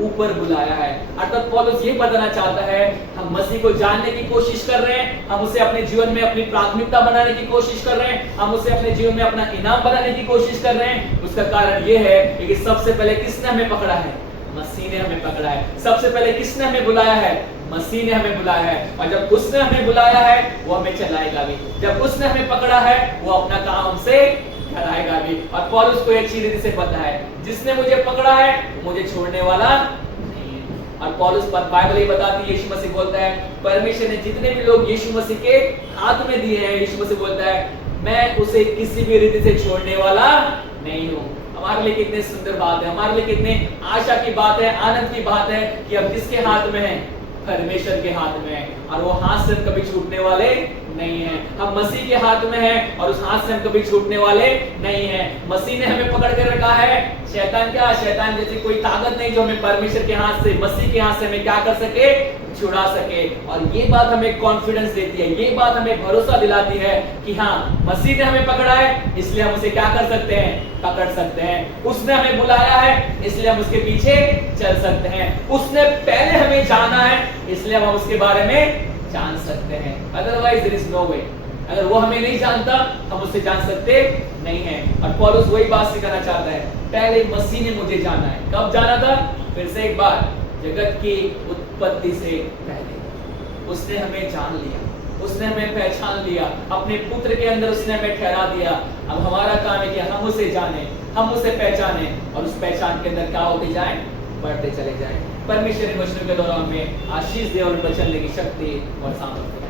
ऊपर बुलाया है। अर्थात पौलुस ये बताना चाहता है हम मसीह को जानने की कोशिश कर रहे हैं, हम उसे अपने जीवन में अपनी प्राथमिकता बनाने की कोशिश कर रहे हैं, हम उसे अपने जीवन में अपना इनाम बनाने की कोशिश कर रहे हैं। उसका कारण ये है कि सबसे पहले किसने हमें पकड़ा है, मसीह ने हमें पकड़ा है। सबसे पहले किसने हमें बुलाया है, मसीह ने हमें बुलाया है। और जब उसने हमें बुलाया है वो हमें चलाएगा भी, जब उसने हमें पकड़ा है वो अपना काम हमसे कराएगा भी। और पौलुस को एक चीज से पता है, जिसने मुझे पकड़ा है मुझे छोड़ने वाला नहीं है। और पौलुस पर बाइबल ये बताती है, यीशु मसीह बोलता है परमेश्वर ने जितने भी लोग यीशु मसीह के हाथ में दिए हैं, यीशु मसीह बोलता है मैं उसे किसी भी रीति से छोड़ने वाला नहीं हूं। हमारे लिए कितने सुंदर बात है, हमारे लिए कितने आशा की बात है, आनंद की बात है कि हम किसके हाथ में हैं, परमेश्वर के हाथ में है, और वो हाथ से कभी छूटने वाले नहीं है। हम मसीह के हाथ में हैं और उस हाथ से हम कभी छूटने वाले नहीं है। मसीह ने हमें पकड़ कर रखा है। शैतान क्या, शैतान जैसी कोई ताकत नहीं जो हमें परमेश्वर के हाथ से, मसीह के हाथ से हमें क्या कर सके, छुड़ा सके। और ये बात हमें कॉन्फिडेंस देती है, ये बात हमें भरोसा दिलाती है कि हाँ मसीह ने हमें पकड़ा है, इसलिए हम उसे क्या कर सकते हैं, पकड़ सकते हैं। उसने हमें बुलाया है इसलिए हम उसके पीछे चल सकते हैं। उसने पहले हमें जाना है इसलिए हम उसके बारे में जान सकते हैं। अदरवाइज देयर इज नो वे। अगर वो हमें नहीं जानता हम उससे जान सकते नहीं है। और पौलुस वही बात सिखाना चाहता है, पहले मसीह ने मुझे जाना है। कब जाना था, फिर से एक बार, जगत की उत्पत्ति से पहले उसने हमें जान लिया, उसने हमें पहचान लिया, अपने पुत्र के अंदर उसने हमें ठहरा दिया। अब हमारा काम है कि हम उसे जाने, हम उसे पहचाने, और उस पहचान के अंदर क्या होते जाएं, बढ़ते चले जाएं। परमेश्वर इन वचनों के दौरान में आशीष दे और बचन की शक्ति और सामर्थ्य